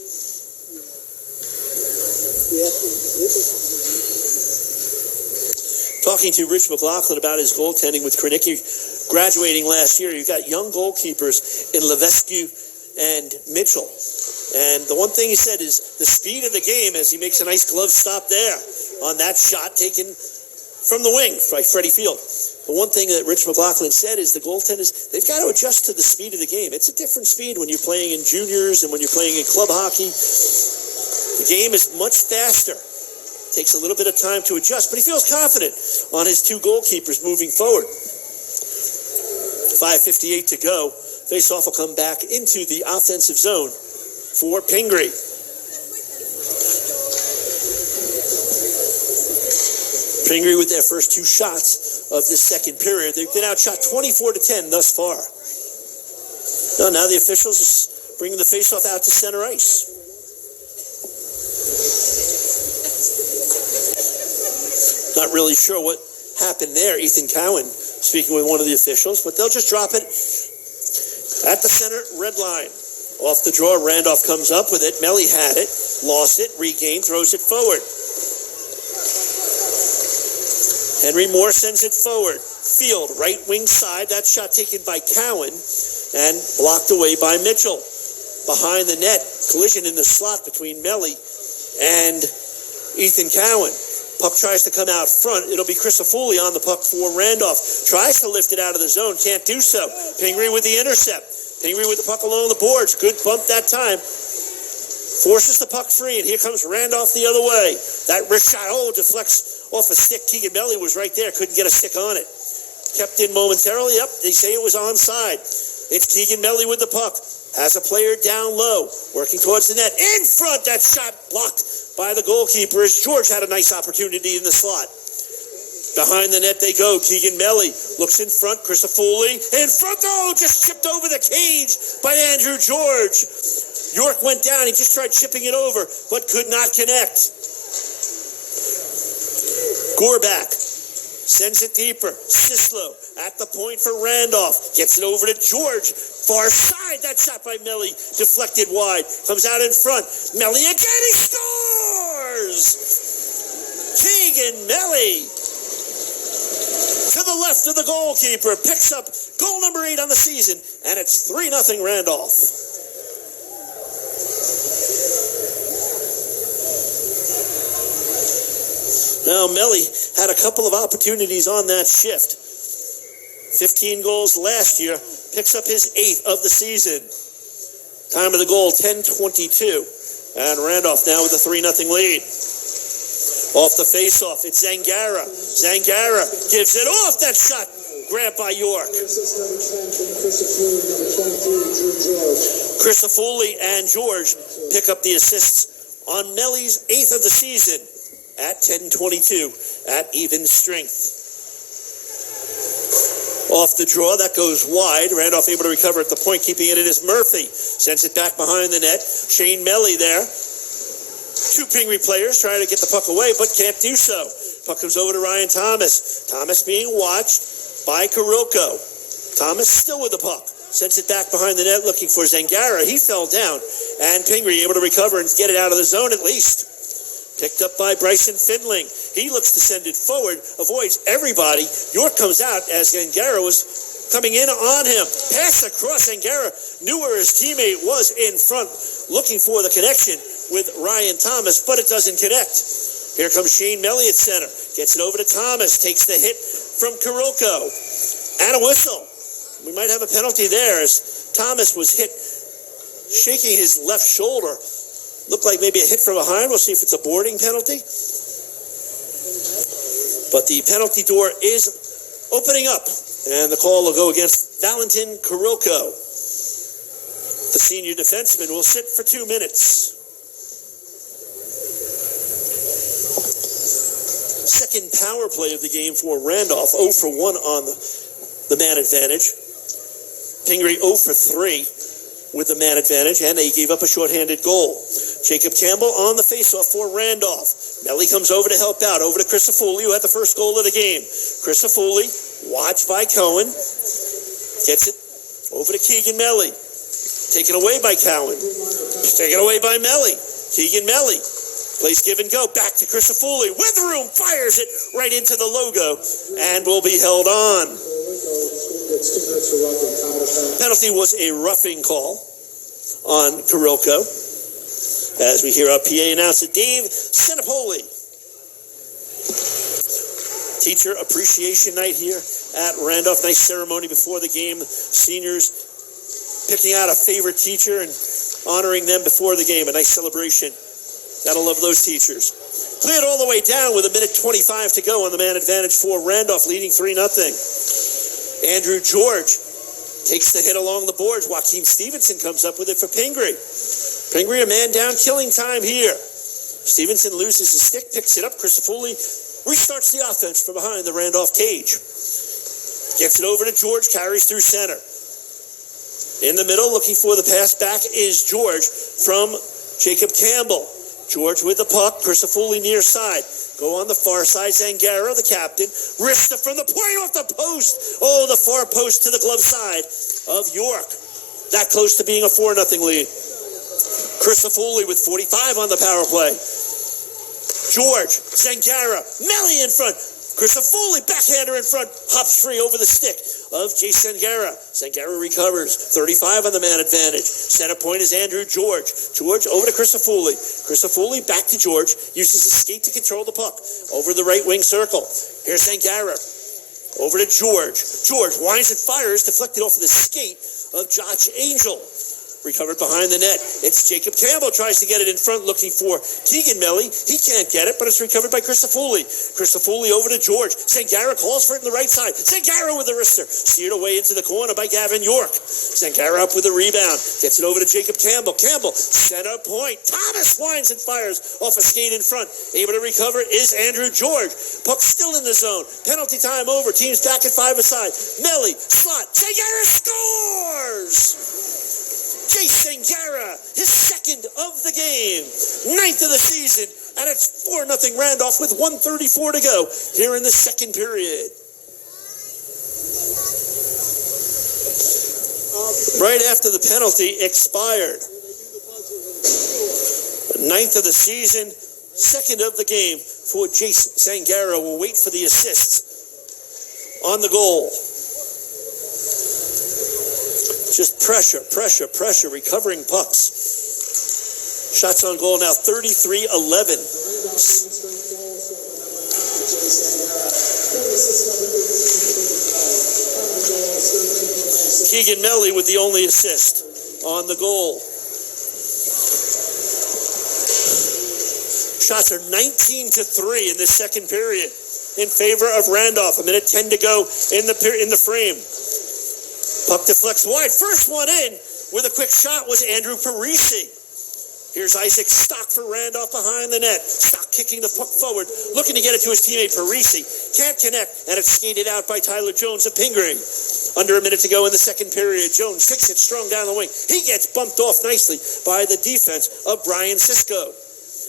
Talking to Rich McLaughlin about his goaltending with Krenicki graduating last year, you've got young goalkeepers in Levesque and Mitchell. And the one thing he said is the speed of the game as he makes a nice glove stop there on that shot taken from the wing by Freddie Field. The one thing that Rich McLaughlin said is the goaltenders, they've got to adjust to the speed of the game. It's a different speed when you're playing in juniors and when you're playing in club hockey. The game is much faster. Takes a little bit of time to adjust, but he feels confident on his two goalkeepers moving forward. 5:58 to go. Face-off will come back into the offensive zone for Pingry. Pingry with their first two shots of this second period. They've been outshot 24-10 thus far. Now the officials are bringing the face-off out to center ice. Not really sure what happened there. Ethan Cowan speaking with one of the officials, but they'll just drop it at the center red line. Off the draw, Randolph comes up with it. Melly had it, lost it, regained, throws it forward. Henry Moore sends it forward. Field, right wing side. That shot taken by Cowan and blocked away by Mitchell. Behind the net, collision in the slot between Melly and Ethan Cowan. Puck tries to come out front. It'll be Crisafulli on the puck for Randolph. Tries to lift it out of the zone. Can't do so. Pingry with the intercept. Pingry with the puck along the boards. Good bump that time. Forces the puck free, and here comes Randolph the other way. That wrist shot, deflects off a stick. Keegan Melly was right there. Couldn't get a stick on it. Kept in momentarily. Yep, they say it was onside. It's Keegan Melly with the puck. Has a player down low. Working towards the net. In front. That shot blocked by the goalkeeper as George had a nice opportunity in the slot. Behind the net they go. Keegan Melly looks in front. Crisafulli in front. Just chipped over the cage by Andrew George. York went down. He just tried chipping it over, but could not connect. Gorbach sends it deeper. Sislo at the point for Randolph. Gets it over to George. Far side. That shot by Melly. Deflected wide. Comes out in front. Melly again. He scores! Keegan Melly to the left of the goalkeeper. Picks up goal number 8 on the season. And it's 3-0 Randolph. Now, Melly had a couple of opportunities on that shift. 15 goals last year. Picks up his 8th of the season. Time of the goal, 10:22. And Randolph now with a 3-0 lead. Off the face-off, it's Zangara. Zangara gives it off. That shot grabbed by York. Crisafulli and George pick up the assists on Melly's 8th of the season at 10:22 at even strength. Off the draw, that goes wide. Randolph able to recover at the point, keeping it in is Murphy. Sends it back behind the net. Shane Melly there. Two Pingry players trying to get the puck away, but can't do so. Puck comes over to Ryan Thomas. Thomas being watched by Karilko. Thomas still with the puck. Sends it back behind the net looking for Zangara. He fell down, and Pingry able to recover and get it out of the zone at least. Picked up by Bryson Findling. He looks to send it forward, avoids everybody. York comes out as Zangara was coming in on him. Pass across. Zangara knew where his teammate was in front, looking for the connection with Ryan Thomas, but it doesn't connect. Here comes Shane Melly at center. Gets it over to Thomas. Takes the hit from Karilko. And a whistle. We might have a penalty there as Thomas was hit, shaking his left shoulder. Looked like maybe a hit from behind. We'll see if it's a boarding penalty. But the penalty door is opening up. And the call will go against Valentin Karilko. The senior defenseman will sit for 2 minutes. Second power play of the game for Randolph. 0 for 1 on the man advantage. Pingry 0 for 3 with the man advantage, and they gave up a shorthanded goal. Jacob Campbell on the faceoff for Randolph. Melly comes over to help out, over to Crisafulli, who had the first goal of the game. Crisafulli, watched by Cowan, gets it over to Keegan Melly. Taken away by Cowan. Taken away by Melly. Keegan Melly plays give and go. Back to Crisafulli. With room, fires it right into the logo and will be held on. Penalty was a roughing call on Karilko. As we hear our PA announcer, Dave Sinopoli. Teacher Appreciation Night here at Randolph. Nice ceremony before the game. Seniors picking out a favorite teacher and honoring them before the game. A nice celebration. Gotta love those teachers. Cleared all the way down with 1:25 to go on the man advantage for Randolph, leading 3-0. Andrew George Takes the hit along the boards. Joaquin Stevenson comes up with it for Pingry. Pingry, a man down, killing time here. Stevenson loses his stick, picks it up. Christofoli restarts the offense from behind the Randolph cage. Gets it over to George, carries through center. In the middle, looking for the pass back is George from Jacob Campbell. George with the puck, Christofoli near side. Go on the far side, Zangaro, the captain. Wrister from the point off the post. Oh, the far post to the glove side of York. That close to being a 4-0 lead. Christofoli with 45 on the power play. George, Zangaro, Melly in front. Christofoli, backhander in front, hops free over the stick of Jason Zangaro. Zangaro recovers, 35 on the man advantage. Center point is Andrew George. George over to Christofoli. Christofoli back to George, uses his skate to control the puck. Over the right wing circle. Here's Zangaro. Over to George. George winds and fires, deflected off of the skate of Josh Angel. Recovered behind the net. It's Jacob Campbell tries to get it in front, looking for Keegan Melly. He can't get it, but it's recovered by Christofoli. Christofoli over to George. Zangaro calls for it on the right side. Zangaro with the wrister. Steered away into the corner by Gavin York. Zangaro up with the rebound. Gets it over to Jacob Campbell. Campbell, center point. Thomas winds and fires off a skate in front. Able to recover is Andrew George. Puck still in the zone. Penalty time over. Teams back at 5-a-side. Melly, slot. Zangaro scores! Jason Zangaro, his second of the game, 9th of the season, and it's 4-0 Randolph with 1:34 to go here in the second period. Right after the penalty expired. 9th of the season, second of the game for Jason Zangaro. We'll wait for the assists on the goal. Just pressure, recovering pucks. Shots on goal now, 33-11. Keegan Melly with the only assist on the goal. Shots are 19-3 in the second period in favor of Randolph. 1:10 to go in the frame. Puck deflects wide. First one in with a quick shot was Andrew Parisi. Here's Isaac Stock for Randolph behind the net. Stock kicking the puck forward, looking to get it to his teammate Parisi. Can't connect, and it's skated out by Tyler Jones of Pingry. Under a minute to go in the second period. Jones kicks it strong down the wing. He gets bumped off nicely by the defense of Brian Sisko.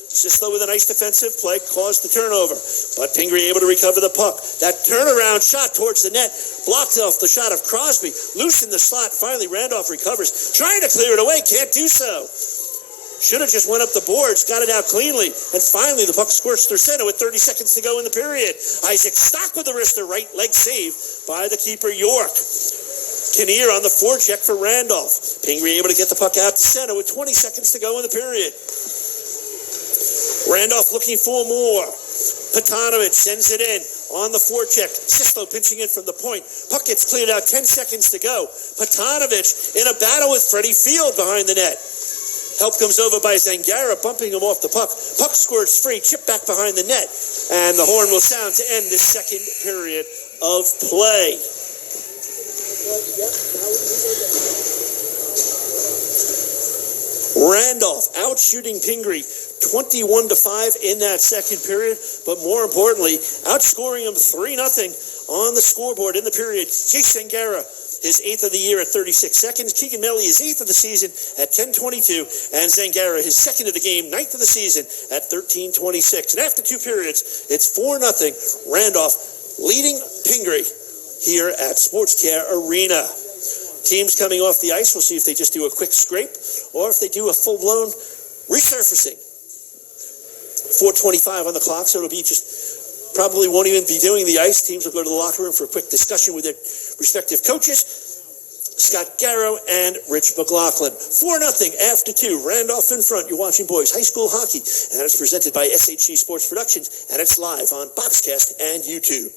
Sisko with a nice defensive play caused the turnover, but Pingry able to recover the puck. That turnaround shot towards the net blocked off the shot of Crosby. Loose in the slot. Finally, Randolph recovers. Trying to clear it away. Can't do so. Should have just went up the boards, got it out cleanly, and finally the puck squirts through center with 30 seconds to go in the period. Isaac Stock with the wrister, right leg save by the keeper York. Kinnear on the forecheck for Randolph. Pingry able to get the puck out to center with 20 seconds to go in the period. Randolph looking for more. Petanovich sends it in on the forecheck. Sisko pinching in from the point. Puck gets cleared out, 10 seconds to go. Petanovich in a battle with Freddie Field behind the net. Help comes over by Zangaro, bumping him off the puck. Puck squirts free, chip back behind the net. And the horn will sound to end this second period of play. Randolph out shooting Pingry 21-5 in that second period, but more importantly, outscoring him 3-0 on the scoreboard in the period. Jason Zangaro, his 8th of the year at 36 seconds. Keegan Melly, his 8th of the season at 10:22. And Zangaro, his 2nd of the game, 9th of the season at 13:26. And after 2 periods, it's 4-0. Randolph leading Pingry here at Sportscare Arena. Teams coming off the ice, we'll see if they just do a quick scrape or if they do a full-blown resurfacing. 4:25 on the clock, so it'll be just probably won't even be doing the ice. Teams will go to the locker room for a quick discussion with their respective coaches, Scott Garrow and Rich McLaughlin. 4-0 after 2. Randolph in front. You're watching boys high school hockey, and it's presented by SHG Sports Productions, and it's live on Boxcast and YouTube.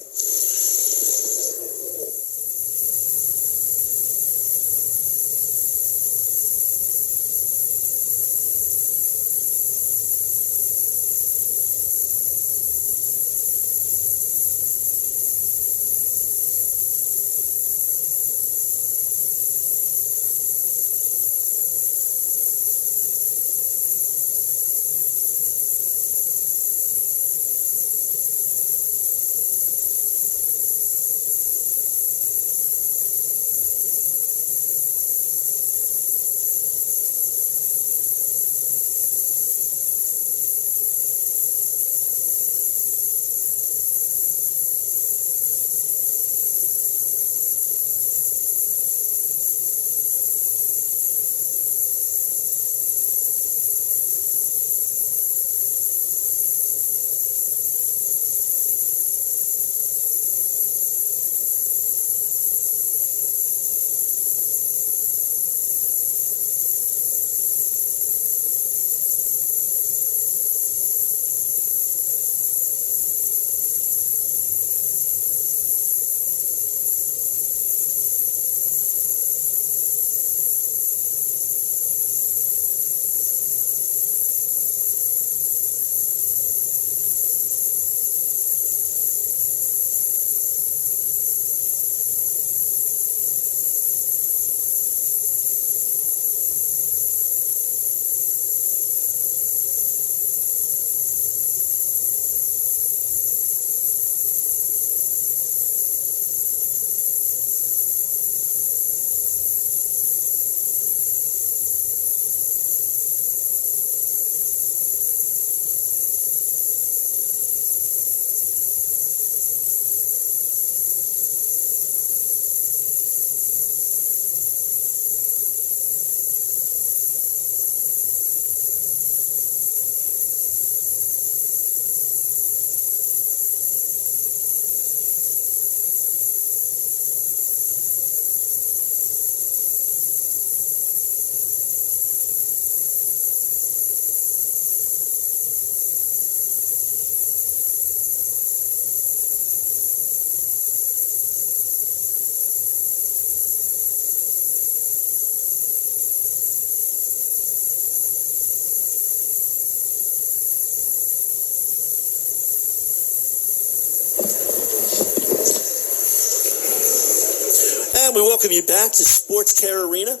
And we welcome you back to Sports Care Arena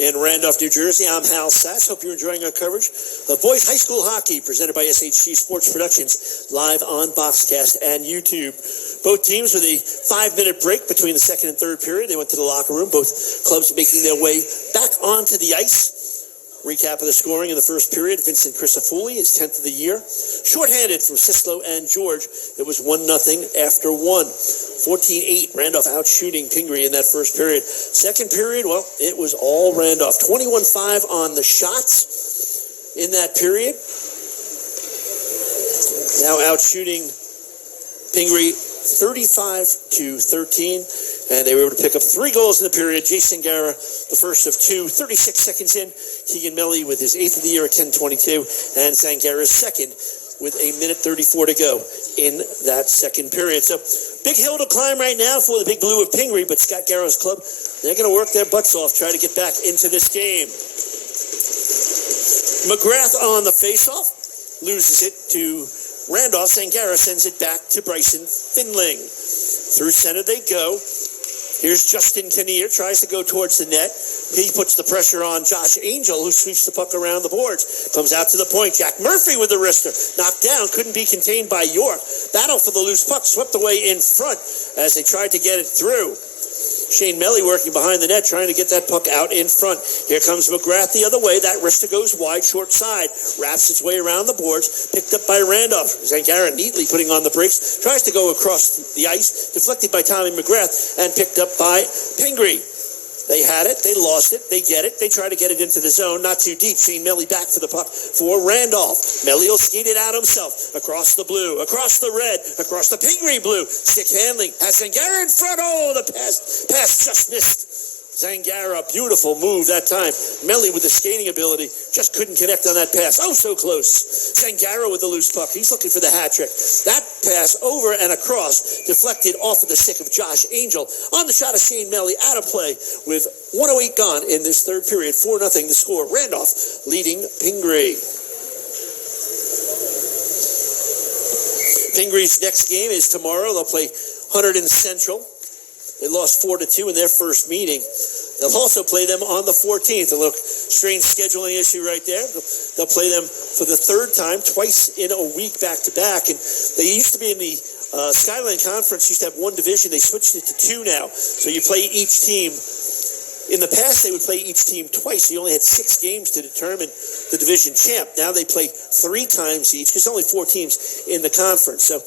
in Randolph, New Jersey. I'm Hal Sass. Hope you're enjoying our coverage of boys high school hockey presented by SHG Sports Productions live on Boxcast and YouTube. Both teams with a 5-minute break between the second and third period. They went to the locker room. Both clubs making their way back onto the ice. Recap of the scoring in the first period. Vincent Crisafulli, his 10th of the year. Shorthanded from Sislo and George. It was 1-0 after 1. 14-8. Randolph out shooting Pingry in that first period. Second period, well, it was all Randolph. 21-5 on the shots in that period. Now out shooting Pingry 35-13. And they were able to pick up 3 goals in the period. Jason Gara, the first of 2, 36 seconds in. Keegan Melly with his 8th of the year at 10:22. And Zangara's second with 1:34 to go in that second period. So big hill to climb right now for the Big Blue of Pingry, but Scott Garrow's club, they're going to work their butts off, try to get back into this game. McGrath on the faceoff, loses it to Randolph. Zangara sends it back to Bryson Finling. Through center they go. Here's Justin Kinnear, tries to go towards the net. He puts the pressure on Josh Angel, who sweeps the puck around the boards. Comes out to the point. Jack Murphy with the wrister. Knocked down, couldn't be contained by York. Battle for the loose puck, swept away in front as they tried to get it through. Shane Melly working behind the net, trying to get that puck out in front. Here comes McGrath the other way. That wrister goes wide, short side. Wraps its way around the boards. Picked up by Randolph. Zangara neatly putting on the brakes. Tries to go across the ice. Deflected by Tommy McGrath and picked up by Pingry. They had it. They lost it. They get it. They try to get it into the zone. Not too deep. Shane Melly back for the puck for Randolph. Melly will skate it out himself. Across the blue. Across the red. Across the Pingry blue. Stick handling. Has Zangara in front. Oh, the pass just missed. Zangara, beautiful move that time. Melly with the skating ability. Just couldn't connect on that pass. Oh, so close. Zangara with the loose puck. He's looking for the hat trick. That pass over and across. Deflected off of the stick of Josh Angel. On the shot of Shane Melly. Out of play with 1:08 gone in this third period. 4-0 the score. Randolph leading Pingry. Pingry's next game is tomorrow. They'll play Hunterdon Central. They lost 4-2 in their first meeting. They'll also play them on the 14th. A little strange scheduling issue right there. They'll play them for the third time, twice in a week back-to-back. And they used to be in the Skyline Conference, used to have one division. They switched it to 2 now. So you play each team. In the past, they would play each team twice. You only had 6 games to determine the division champ. Now they play 3 times each, because only 4 teams in the conference. So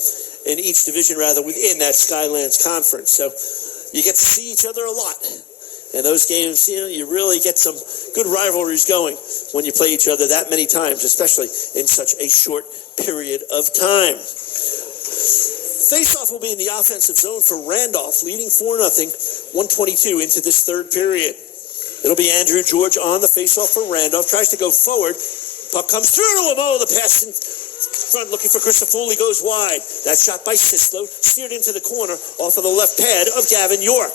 in each division, rather, within that Skylands Conference. So you get to see each other a lot. And those games, you really get some good rivalries going when you play each other that many times, especially in such a short period of time. Face-off will be in the offensive zone for Randolph, leading 4-0, 1:22 into this third period. It'll be Andrew George on the face-off for Randolph. Tries to go forward. Puck comes through to him. Oh, the pass in front, looking for Crisafulli, goes wide. That shot by Sislo, steered into the corner off of the left pad of Gavin York.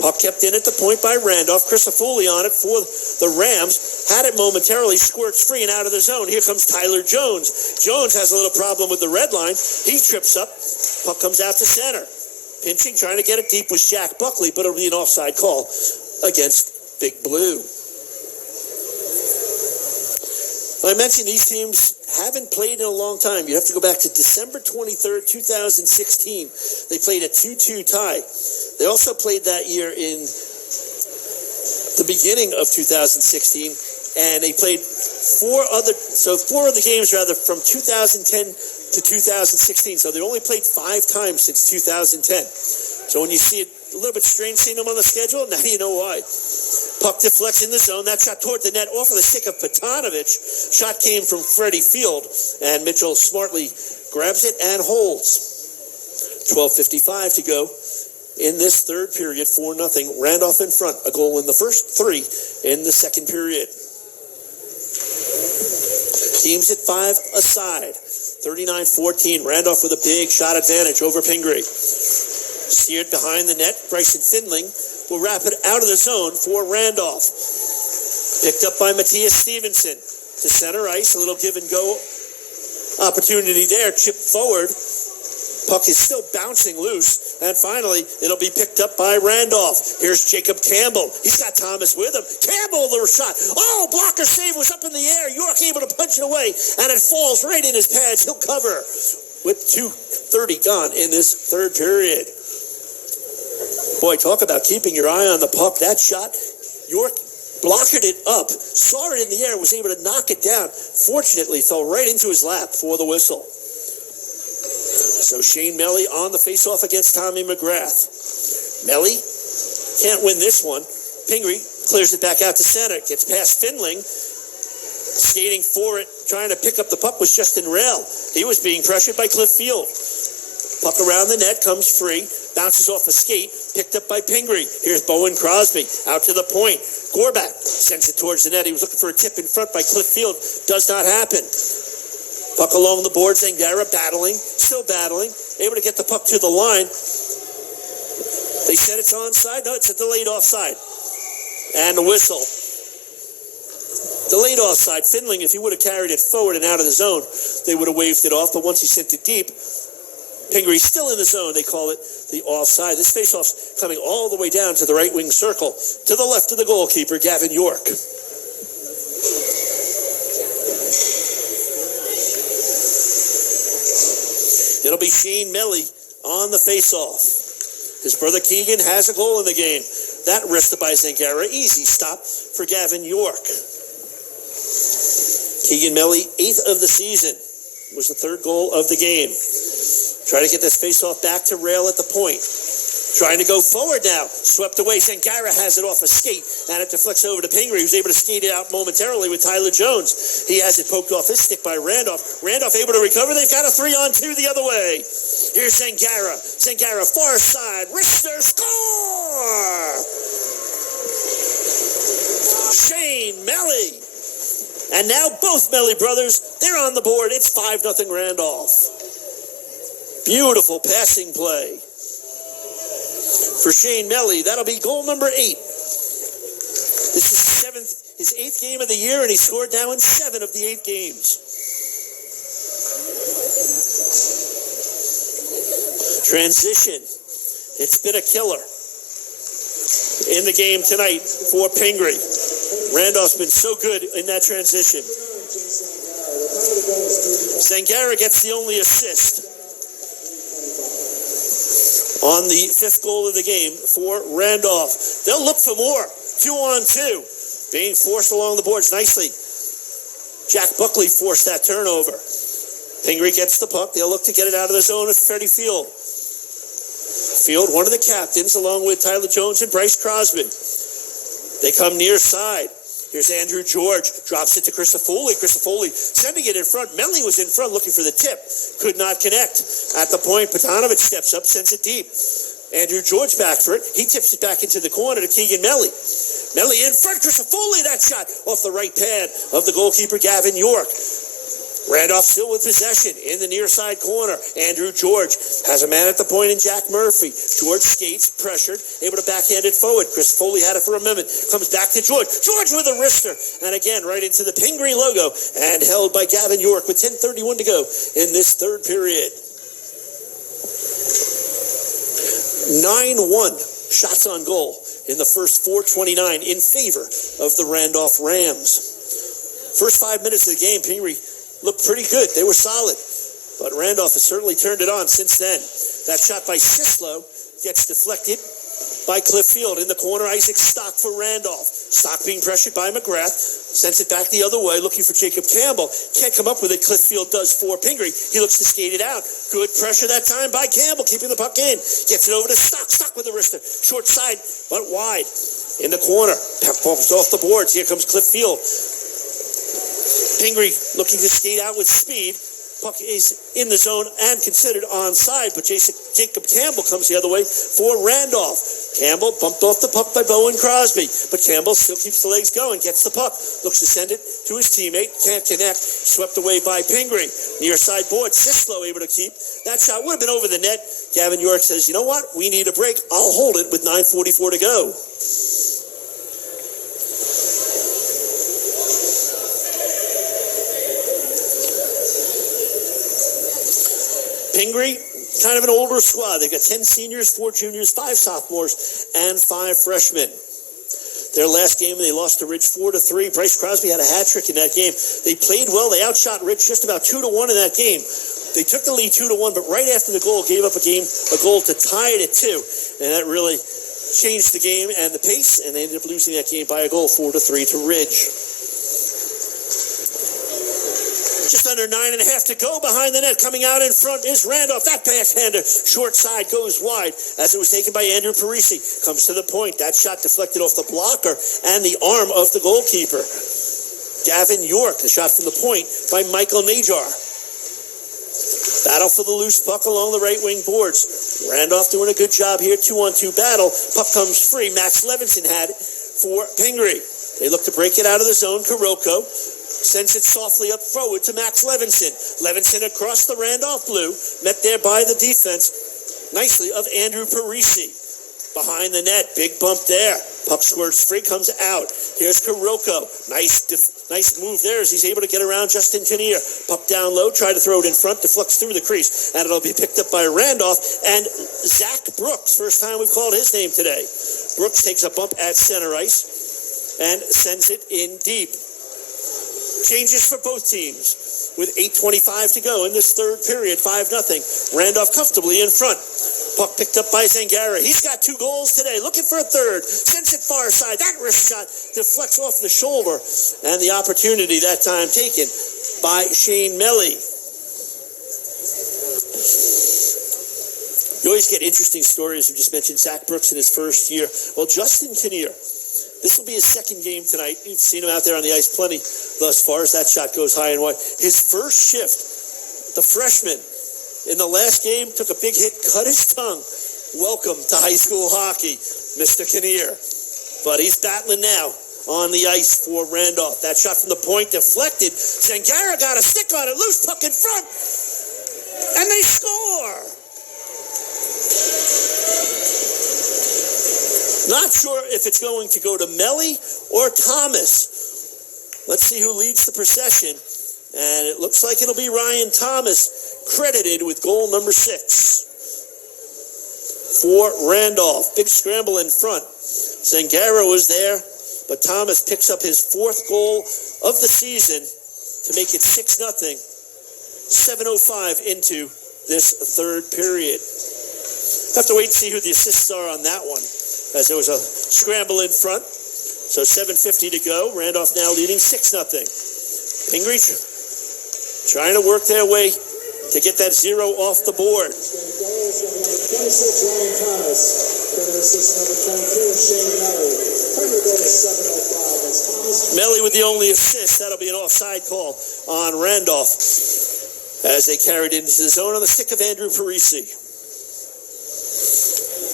Puck kept in at the point by Randolph. Crisafulli on it for the Rams. Had it momentarily, squirts free and out of the zone. Here comes Tyler Jones. Jones has a little problem with the red line. He trips up. Puck comes out to center. Pinching, trying to get it deep was Jack Buckley, but it'll be an offside call against Big Blue. I mentioned these teams haven't played in a long time. You have to go back to December 23rd, 2016. They played a 2-2 tie. They also played that year in the beginning of 2016, and they played 4 other games from 2010 to 2016. So they only played 5 times since 2010. So when you see it a little bit strange seeing them on the schedule, now you know why. Puck deflects in the zone. That shot toward the net off of the stick of Petanovich. Shot came from Freddie Field, and Mitchell smartly grabs it and holds. 12:55 to go in this third period. 4-0. Randolph in front. A goal in the first, 3 in the second period. Teams at 5 aside. 39-14. Randolph with a big shot advantage over Pingry. Steered behind the net. Bryson Finling will wrap it out of the zone for Randolph. Picked up by Matthias Stevenson to center ice. A little give and go opportunity there. Chip forward. Puck is still bouncing loose, and finally, it'll be picked up by Randolph. Here's Jacob Campbell. He's got Thomas with him. Campbell, the shot. Oh, blocker save was up in the air. York able to punch it away, and it falls right in his pads. He'll cover with 2:30 gone in this third period. Boy, talk about keeping your eye on the puck. That shot, York blocked it up, saw it in the air, was able to knock it down. Fortunately, fell right into his lap for the whistle. So Shane Melly on the faceoff against Tommy McGrath. Melly can't win this one. Pingry clears it back out to center. Gets past Finling. Skating for it, trying to pick up the puck was Justin Rail. He was being pressured by Cliff Field. Puck around the net, comes free, bounces off a skate, picked up by Pingry. Here's Bowen Crosby, out to the point. Gorback sends it towards the net. He was looking for a tip in front by Cliff Field. Does not happen. Puck along the boards, Zangara battling, still battling, able to get the puck to the line. They said it's onside. No, it's a delayed offside. And the whistle. Delayed offside. Finling, if he would have carried it forward and out of the zone, they would have waved it off. But once he sent it deep, Pingry's still in the zone. They call it the offside. This faceoff's coming all the way down to the right wing circle, to the left of the goalkeeper, Gavin York. It'll be Shane Melly on the faceoff. His brother Keegan has a goal in the game. That wristed by Zangara. Easy stop for Gavin York. Keegan Melly, 8th of the season, was the 3rd goal of the game. Try to get this faceoff back to Rail at the point. Trying to go forward now. Swept away. Zangara has it off a skate, and it deflects over to Pingry, who's able to skate it out momentarily with Tyler Jones. He has it poked off his stick by Randolph. Randolph able to recover. They've got a 3-on-2 the other way. Here's Zangara. Zangara far side. Wrister score! Shane Melly. And now both Melly brothers, they're on the board. It's 5-0 Randolph. Beautiful passing play for Shane Melly. That'll be goal number 8. This is his 8th game of the year, and he scored now in 7 of the 8 games. Transition. It's been a killer in the game tonight for Pingry. Randolph's been so good in that transition. Zangara gets the only assist on the 5th goal of the game for Randolph. They'll look for more. 2-on-2. Being forced along the boards nicely. Jack Buckley forced that turnover. Pingry gets the puck. They'll look to get it out of the zone of Freddie Field. Field, one of the captains, along with Tyler Jones and Bryce Crosby. They come near side. Here's Andrew George, drops it to Christofoli. Christofoli sending it in front. Melly was in front looking for the tip. Could not connect. At the point, Petanovich steps up, sends it deep. Andrew George back for it. He tips it back into the corner to Keegan Melly. Melly in front. Christofoli, that shot off the right pad of the goalkeeper, Gavin York. Randolph still with possession in the near side corner. Andrew George has a man at the point in Jack Murphy. George skates, pressured, able to backhand it forward. Chris Foley had it for a minute. Comes back to George. George with a wrister. And again, right into the Pingry logo. And held by Gavin York with 10:31 to go in this third period. 9-1 shots on goal in the first 4:29 in favor of the Randolph Rams. First 5 minutes of the game, Pingry looked pretty good. They were solid. But Randolph has certainly turned it on since then. That shot by Sislo gets deflected by Cliff Field. In the corner, Isaac Stock for Randolph. Stock being pressured by McGrath. Sends it back the other way, looking for Jacob Campbell. Can't come up with it. Cliff Field does for Pingry. He looks to skate it out. Good pressure that time by Campbell, keeping the puck in. Gets it over to Stock. Stock with the wrister. Short side, but wide. In the corner. Puck bumps off the boards. Here comes Cliff Field. Pingry looking to skate out with speed. Puck is in the zone and considered onside, but Jacob Campbell comes the other way for Randolph. Campbell bumped off the puck by Bowen Crosby, but Campbell still keeps the legs going, gets the puck, looks to send it to his teammate, can't connect, swept away by Pingry. Near side board, Sislo able to keep. That shot would have been over the net. Gavin York says, you know what, we need a break. I'll hold it with 9:44 to go. Pingry kind of an older squad. They've got 10 seniors, 4 juniors, 5 sophomores, and 5 freshmen. Their last game, they lost to Ridge 4-3. Bryce Crosby had a hat trick in that game. They played well. They outshot Ridge just about 2-1 in that game. They took the lead 2-1, but right after the goal, gave up a goal to tie it at 2. And that really changed the game and the pace, and they ended up losing that game by a goal, 4-3 to Ridge. Just under 9.5 to go behind the net. Coming out in front is Randolph. That backhander, short side, goes wide as it was taken by Andrew Parisi. Comes to the point. That shot deflected off the blocker and the arm of the goalkeeper. Gavin York, the shot from the point by Michael Najar. Battle for the loose puck along the right wing boards. Randolph doing a good job here. 2-on-2 battle. Puck comes free. Max Levinson had it for Pingry. They look to break it out of the zone. Kuroko sends it softly up forward to Max Levinson. Levinson across the Randolph blue. Met there by the defense nicely of Andrew Parisi. Behind the net. Big bump there. Puck squirts free. Comes out. Here's Kuroko. Nice move there as he's able to get around Justin Kinnear. Puck down low. Try to throw it in front. Deflects through the crease. And it'll be picked up by Randolph. And Zach Brooks. First time we've called his name today. Brooks takes a bump at center ice and sends it in deep. Changes for both teams with 8:25 to go in this third period, 5-0. Randolph comfortably in front. Puck picked up by Zangara. He's got 2 goals today. Looking for a third. Sends it far side. That wrist shot deflects off the shoulder. And the opportunity that time taken by Shane Melly. You always get interesting stories. We just mentioned Zach Brooks in his first year. Well, Justin Kinnear. This will be his second game tonight. You've seen him out there on the ice plenty thus far as that shot goes high and wide. His first shift, the freshman, in the last game, took a big hit, cut his tongue. Welcome to high school hockey, Mr. Kinnear. But he's battling now on the ice for Randolph. That shot from the point deflected. Zangara got a stick on it, loose puck in front, and they score. Not sure if it's going to go to Melly or Thomas. Let's see who leads the procession. And it looks like it'll be Ryan Thomas, credited with goal number 6 for Randolph. Big scramble in front. Zangara was there, but Thomas picks up his 4th goal of the season to make it 6-0. 7:05 into this third period. Have to wait and see who the assists are on that one, as there was a scramble in front. So 7:50 to go. Randolph now leading 6-0. Pingry trying to work their way to get that 0 off the board. 26, Ryan Thomas. Credit assist number 22, Shane Melly. Time to go to 7:05. That's Thomas. Melly with the only assist. That'll be an offside call on Randolph as they carried into the zone on the stick of Andrew Parisi.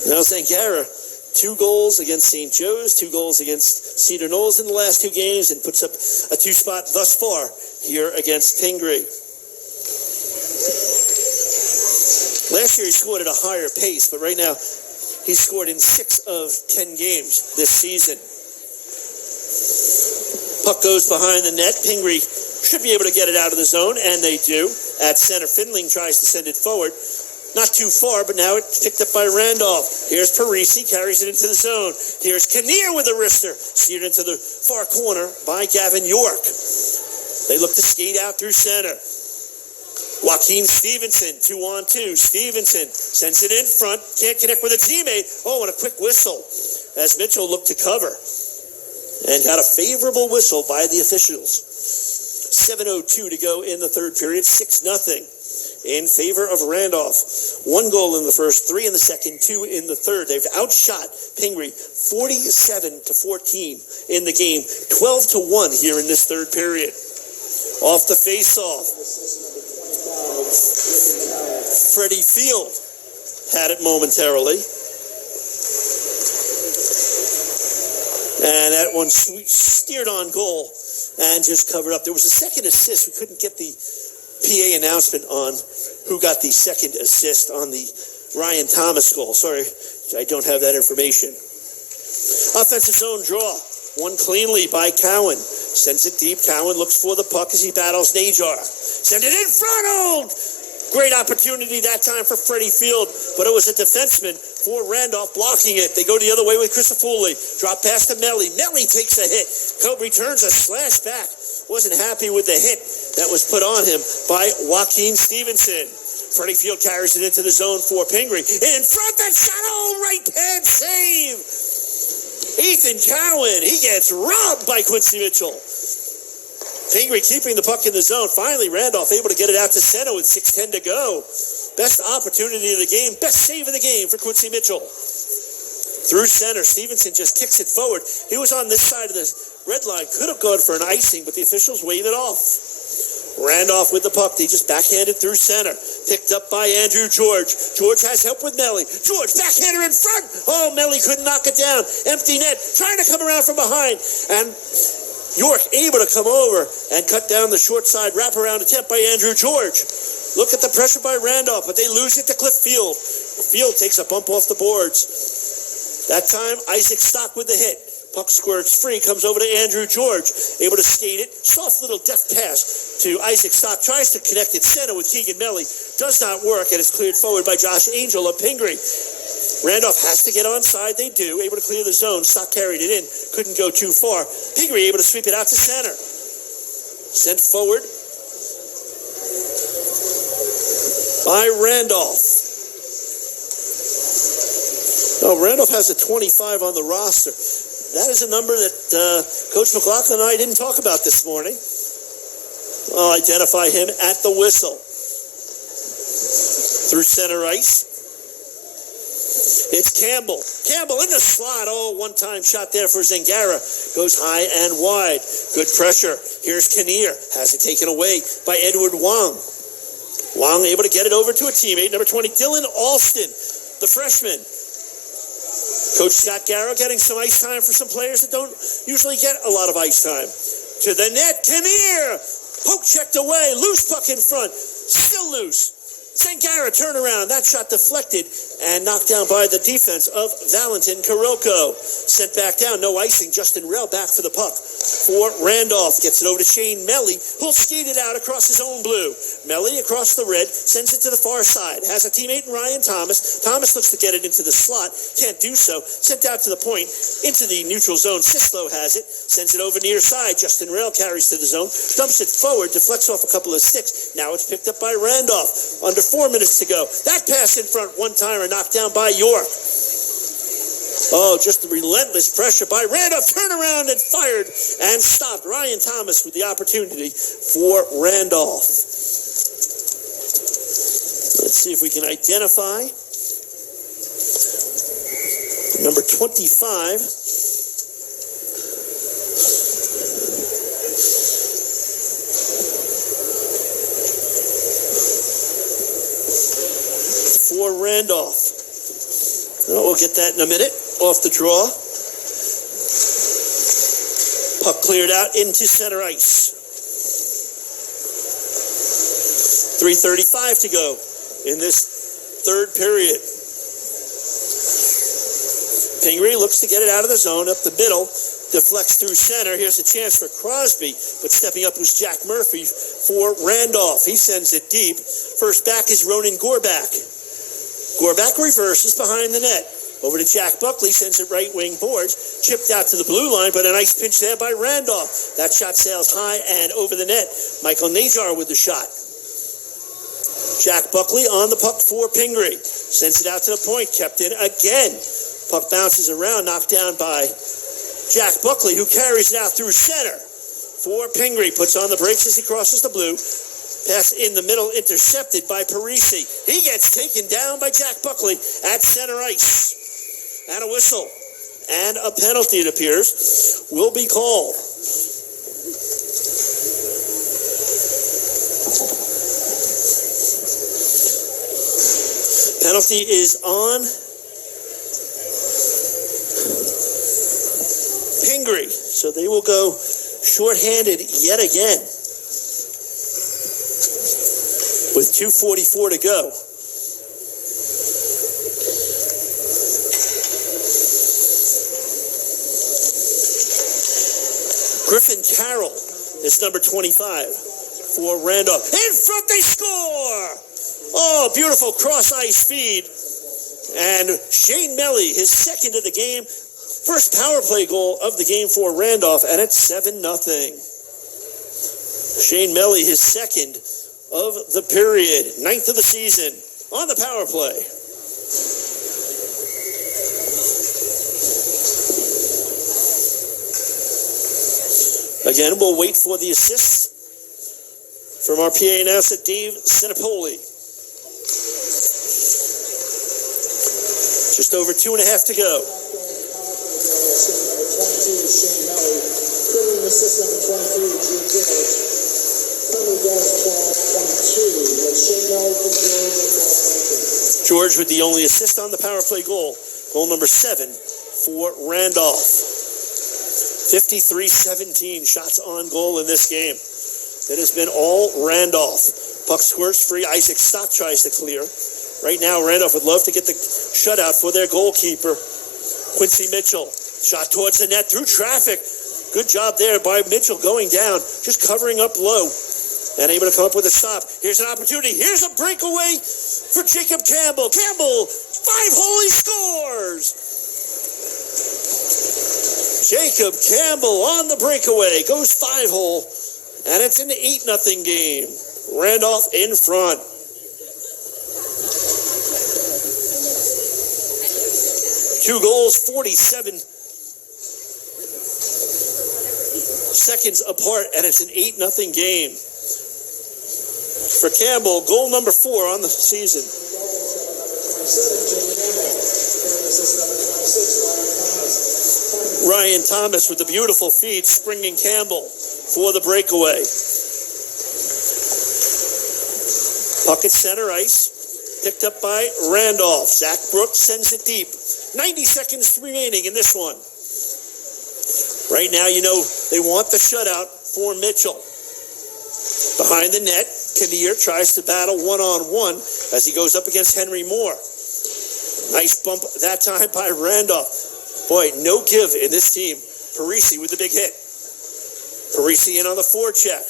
Now Zangara, 2 goals against St. Joe's, 2 goals against Cedar Knolls in the last 2 games, and puts up a 2 spot thus far here against Pingry. Last year he scored at a higher pace, but right now he's scored in 6 of 10 games this season. Puck goes behind the net. Pingry should be able to get it out of the zone, and they do. At center, Findling tries to send it forward. Not too far, but now it's picked up by Randolph. Here's Parisi, carries it into the zone. Here's Kinnear with a wrister, steered into the far corner by Gavin York. They look to skate out through center. Joaquin Stevenson, 2-on-2. Stevenson sends it in front, can't connect with a teammate. Oh, and a quick whistle as Mitchell looked to cover and got a favorable whistle by the officials. 7:02 to go in the third period, 6-0 in favor of Randolph. 1 goal in the first, 3 in the second, 2 in the third. They've outshot Pingry 47-14 in the game, 12-1 here in this third period. Off the face-off, Freddie Field had it momentarily. And that one steered on goal and just covered up. There was a second assist. We couldn't get the PA announcement on who got the second assist on the Ryan Thomas goal. Sorry, I don't have that information. Offensive zone draw. Won cleanly by Cowan. Sends it deep. Cowan looks for the puck as he battles Najar. Send it in front. Great opportunity that time for Freddie Field, but it was a defenseman for Randolph blocking it. They go the other way with Christofoli. Drop pass to Melly. Melly takes a hit. Cope returns a slash back. Wasn't happy with the hit that was put on him by Joaquin Stevenson. Freddie Field carries it into the zone for Pingry. In front, that shot, right-hand save. Ethan Cowan, he gets robbed by Quincy Mitchell. Pingry keeping the puck in the zone. Finally, Randolph able to get it out to center with 6:10 to go. Best opportunity of the game. Best save of the game for Quincy Mitchell. Through center, Stevenson just kicks it forward. He was on this side of the red line. Could have gone for an icing, but the officials wave it off. Randolph with the puck. They just backhanded through center. Picked up by Andrew George. George has help with Melly. George, backhander in front. Oh, Melly couldn't knock it down. Empty net. Trying to come around from behind. And York able to come over and cut down the short side wraparound attempt by Andrew George. Look at the pressure by Randolph, but they lose it to Cliff Field. Field takes a bump off the boards. That time, Isaac Stock with the hit. Puck squirts free, comes over to Andrew George. Able to skate it. Soft little deft pass to Isaac Stock. Tries to connect it center with Keegan Melly. Does not work, and it's cleared forward by Josh Angel of Pingry. Randolph has to get onside. They do. Able to clear the zone. Stock carried it in. Couldn't go too far. Pingry able to sweep it out to center. Sent forward by Randolph. Oh, Randolph has a 25 on the roster. That is a number that Coach McLaughlin and I didn't talk about this morning. I'll identify him at the whistle. Through center ice. It's Campbell. Campbell in the slot. One-time shot there for Zangara. Goes high and wide. Good pressure. Here's Kinnear. Has it taken away by Edward Wong. Wong able to get it over to a teammate. Number 20, Dylan Alston, the freshman. Coach Scott Garrow getting some ice time for some players that don't usually get a lot of ice time. To the net, Kinnear. Poke checked away. Loose puck in front. Still loose. Zangara turnaround. That shot deflected and knocked down by the defense of Valentin Karilko. Sent back down. No icing. Justin Rell back for the puck for Randolph. Gets it over to Shane Melly, who'll skate it out across his own blue. Melly across the red. Sends it to the far side. Has a teammate in Ryan Thomas. Thomas looks to get it into the slot. Can't do so. Sent out to the point. Into the neutral zone. Sislo has it. Sends it over near side. Justin Rell carries to the zone. Dumps it forward. Deflects off a couple of sticks. Now it's picked up by Randolph. Under 4 minutes to go. That pass in front, one-timer knocked down by York. Just the relentless pressure by Randolph. Turn around and fired and stopped. Ryan Thomas with the opportunity for Randolph. Let's see if we can identify number 25. For Randolph. We'll get that in a minute. Off the draw. Puck cleared out into center ice. 3:35 to go in this third period. Pingry looks to get it out of the zone up the middle. Deflects through center. Here's a chance for Crosby, but stepping up was Jack Murphy for Randolph. He sends it deep. First back is Ronan Gorback. Gorback reverses behind the net. Over to Jack Buckley, sends it right wing boards. Chipped out to the blue line, but a nice pinch there by Randolph. That shot sails high and over the net. Michael Najar with the shot. Jack Buckley on the puck for Pingry. Sends it out to the point, kept in again. Puck bounces around, knocked down by Jack Buckley, who carries it out through center for Pingry. Puts on the brakes as he crosses the blue. Pass in the middle, intercepted by Parisi. He gets taken down by Jack Buckley at center ice. And a whistle. And a penalty, it appears, will be called. Penalty is on Pingry. So they will go shorthanded yet again. With 2:44 to go. Griffin Carroll is number 25 for Randolph. In front, they score! Oh, beautiful cross-ice feed. And Shane Melly, his second of the game. First power play goal of the game for Randolph, and it's 7-0. Shane Melly, his second of the period, 9th of the season on the power play. Again, we'll wait for the assists from our PA announcer, Dave Sinopoli. Just over 2.5 to go. George with the only assist on the power play goal. Goal number 7 for Randolph. 53-17 shots on goal in this game. It has been all Randolph. Puck squirts free. Isaac Stott tries to clear. Right now, Randolph would love to get the shutout for their goalkeeper, Quincy Mitchell. Shot towards the net through traffic. Good job there by Mitchell going down, just covering up low and able to come up with a stop. Here's an opportunity. Here's a breakaway for Jacob Campbell. Campbell, 5-hole, he scores. Jacob Campbell on the breakaway, goes 5-hole, and it's an 8-0 game. Randolph in front. Two goals, 47 seconds apart, and it's an 8-0 game. For Campbell, goal number 4 on the season. Ryan Thomas with the beautiful feed, springing Campbell for the breakaway. Puck at center ice, picked up by Randolph. Zach Brooks sends it deep. 90 seconds remaining in this one. Right now, you know, they want the shutout for Mitchell. Behind the net, Kinnear tries to battle one-on-one as he goes up against Henry Moore. Nice bump that time by Randolph. Boy, no give in this team. Parisi with the big hit. Parisi in on the forecheck.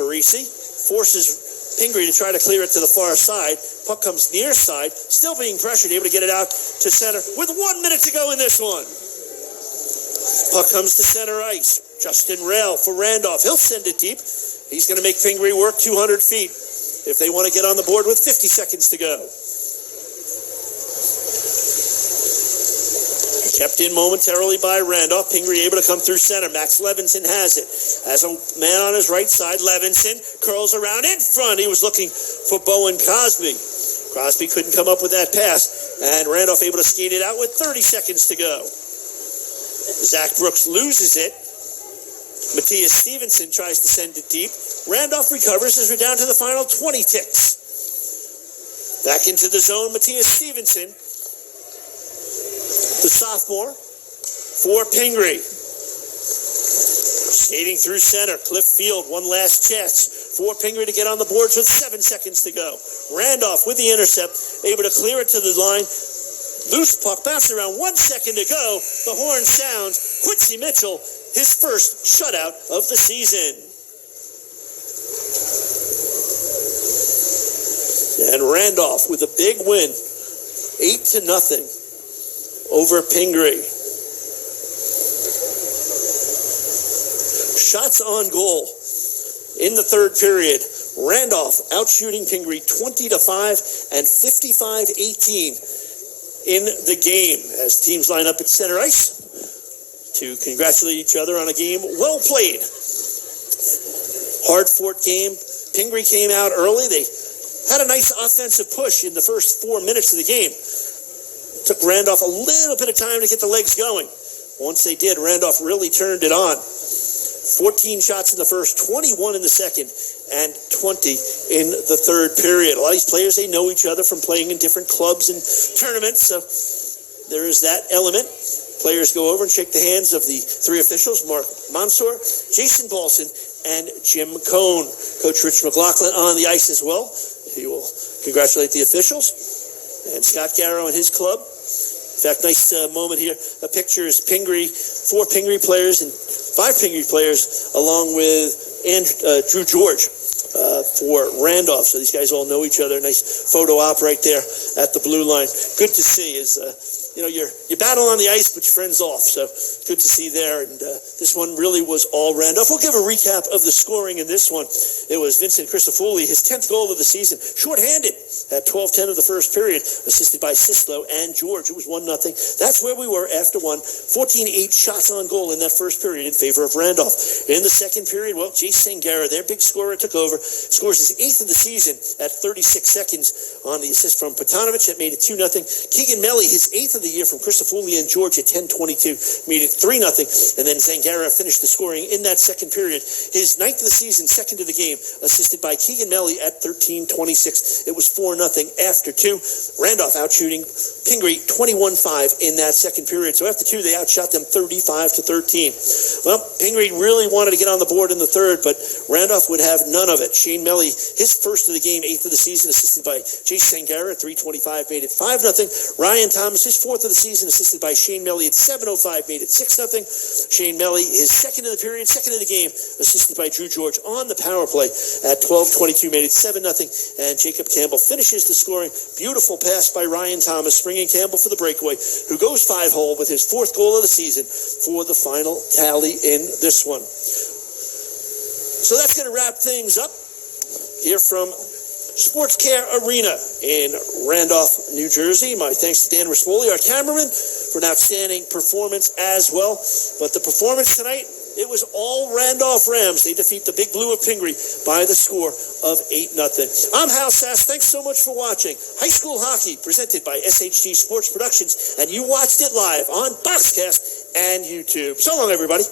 Parisi forces Pingry to try to clear it to the far side. Puck comes near side, still being pressured, able to get it out to center with 1 minute to go in this one. Puck comes to center ice. Justin Rail for Randolph. He'll send it deep. He's going to make Pingry work 200 feet if they want to get on the board with 50 seconds to go. Kept in momentarily by Randolph. Pingry able to come through center. Max Levinson has it. Has a man on his right side. Levinson curls around in front. He was looking for Bowen Crosby. Crosby couldn't come up with that pass. And Randolph able to skate it out with 30 seconds to go. Zach Brooks loses it. Matthias Stevenson tries to send it deep. Randolph recovers as we're down to the final 20 ticks. Back into the zone, Matthias Stevenson. The sophomore for Pingry. Skating through center. Cliff Field, one last chance for Pingry to get on the boards with 7 seconds to go. Randolph with the intercept, able to clear it to the line. Loose puck, bouncing around, 1 second to go. The horn sounds. Quincy Mitchell, his first shutout of the season. And Randolph with a big win, 8-0 over Pingry. Shots on goal in the third period. Randolph outshooting Pingry 20-5 and 55-18 in the game as teams line up at center ice to congratulate each other on a game well played. Hard-fought game. Pingry came out early. They had a nice offensive push in the first 4 minutes of the game. Took Randolph a little bit of time to get the legs going. Once they did, Randolph really turned it on. 14 shots in the first, 21 in the second, and 20 in the third period. A lot of these players, they know each other from playing in different clubs and tournaments, so there is that element. Players go over and shake the hands of the three officials, Mark Mansour, Jason Paulson, and Jim Cohn. Coach Rich McLaughlin on the ice as well. He will congratulate the officials. And Scott Garrow and his club. In fact, nice moment here. A picture is Pingry, 4 Pingry players and 5 Pingry players, along with Drew George for Randolph. So these guys all know each other. Nice photo op right there at the blue line. Good to see. You battle on the ice, but your friend's off. So good to see there. And this one really was all Randolph. We'll give a recap of the scoring in this one. It was Vincent Christofouli, his 10th goal of the season, shorthanded at 12:10 of the first period, assisted by Sislo and George. It was 1-0. That's where we were after 14-8 shots on goal in that first period in favor of Randolph. In the second period, well, Jace Sangara, their big scorer, took over, scores his 8th of the season at 36 seconds on the assist from Petanovich. That made it 2-0. Keegan Melly, his 8th of the year from Christofouli and George at 10:22, made it 3-0. And then Sangara finished the scoring in that second period. His 9th of the season, second of the game, assisted by Keegan Melly at 13:26. It was 4-0 after 2. Randolph outshooting Pingry 21-5 in that second period. So after 2, they outshot them 35-13. Well, Pingry really wanted to get on the board in the third, but Randolph would have none of it. Shane Melly, his first of the game, 8th of the season, assisted by Jace Sangara at 3:25, made it 5-0. Ryan Thomas, his 4th of the season, assisted by Shane Melly at 7:05, made it 6-0. Shane Melly, his second of the period, second of the game, assisted by Drew George on the power play at 12:22, made it 7-0. And Jacob Campbell finishes the scoring. Beautiful pass by Ryan Thomas, springing Campbell for the breakaway, who goes 5-hole with his 4th goal of the season for the final tally in this one. So that's going to wrap things up here from Sports Care Arena in Randolph, New Jersey. My thanks to Dan Rispoli, our cameraman, for an outstanding performance as well. But the performance tonight, it was all Randolph Rams. They defeat the Big Blue of Pingry by the score of 8-0. I'm Hal Sass. Thanks so much for watching High School Hockey, presented by SHT Sports Productions. And you watched it live on Boxcast and YouTube. So long, everybody.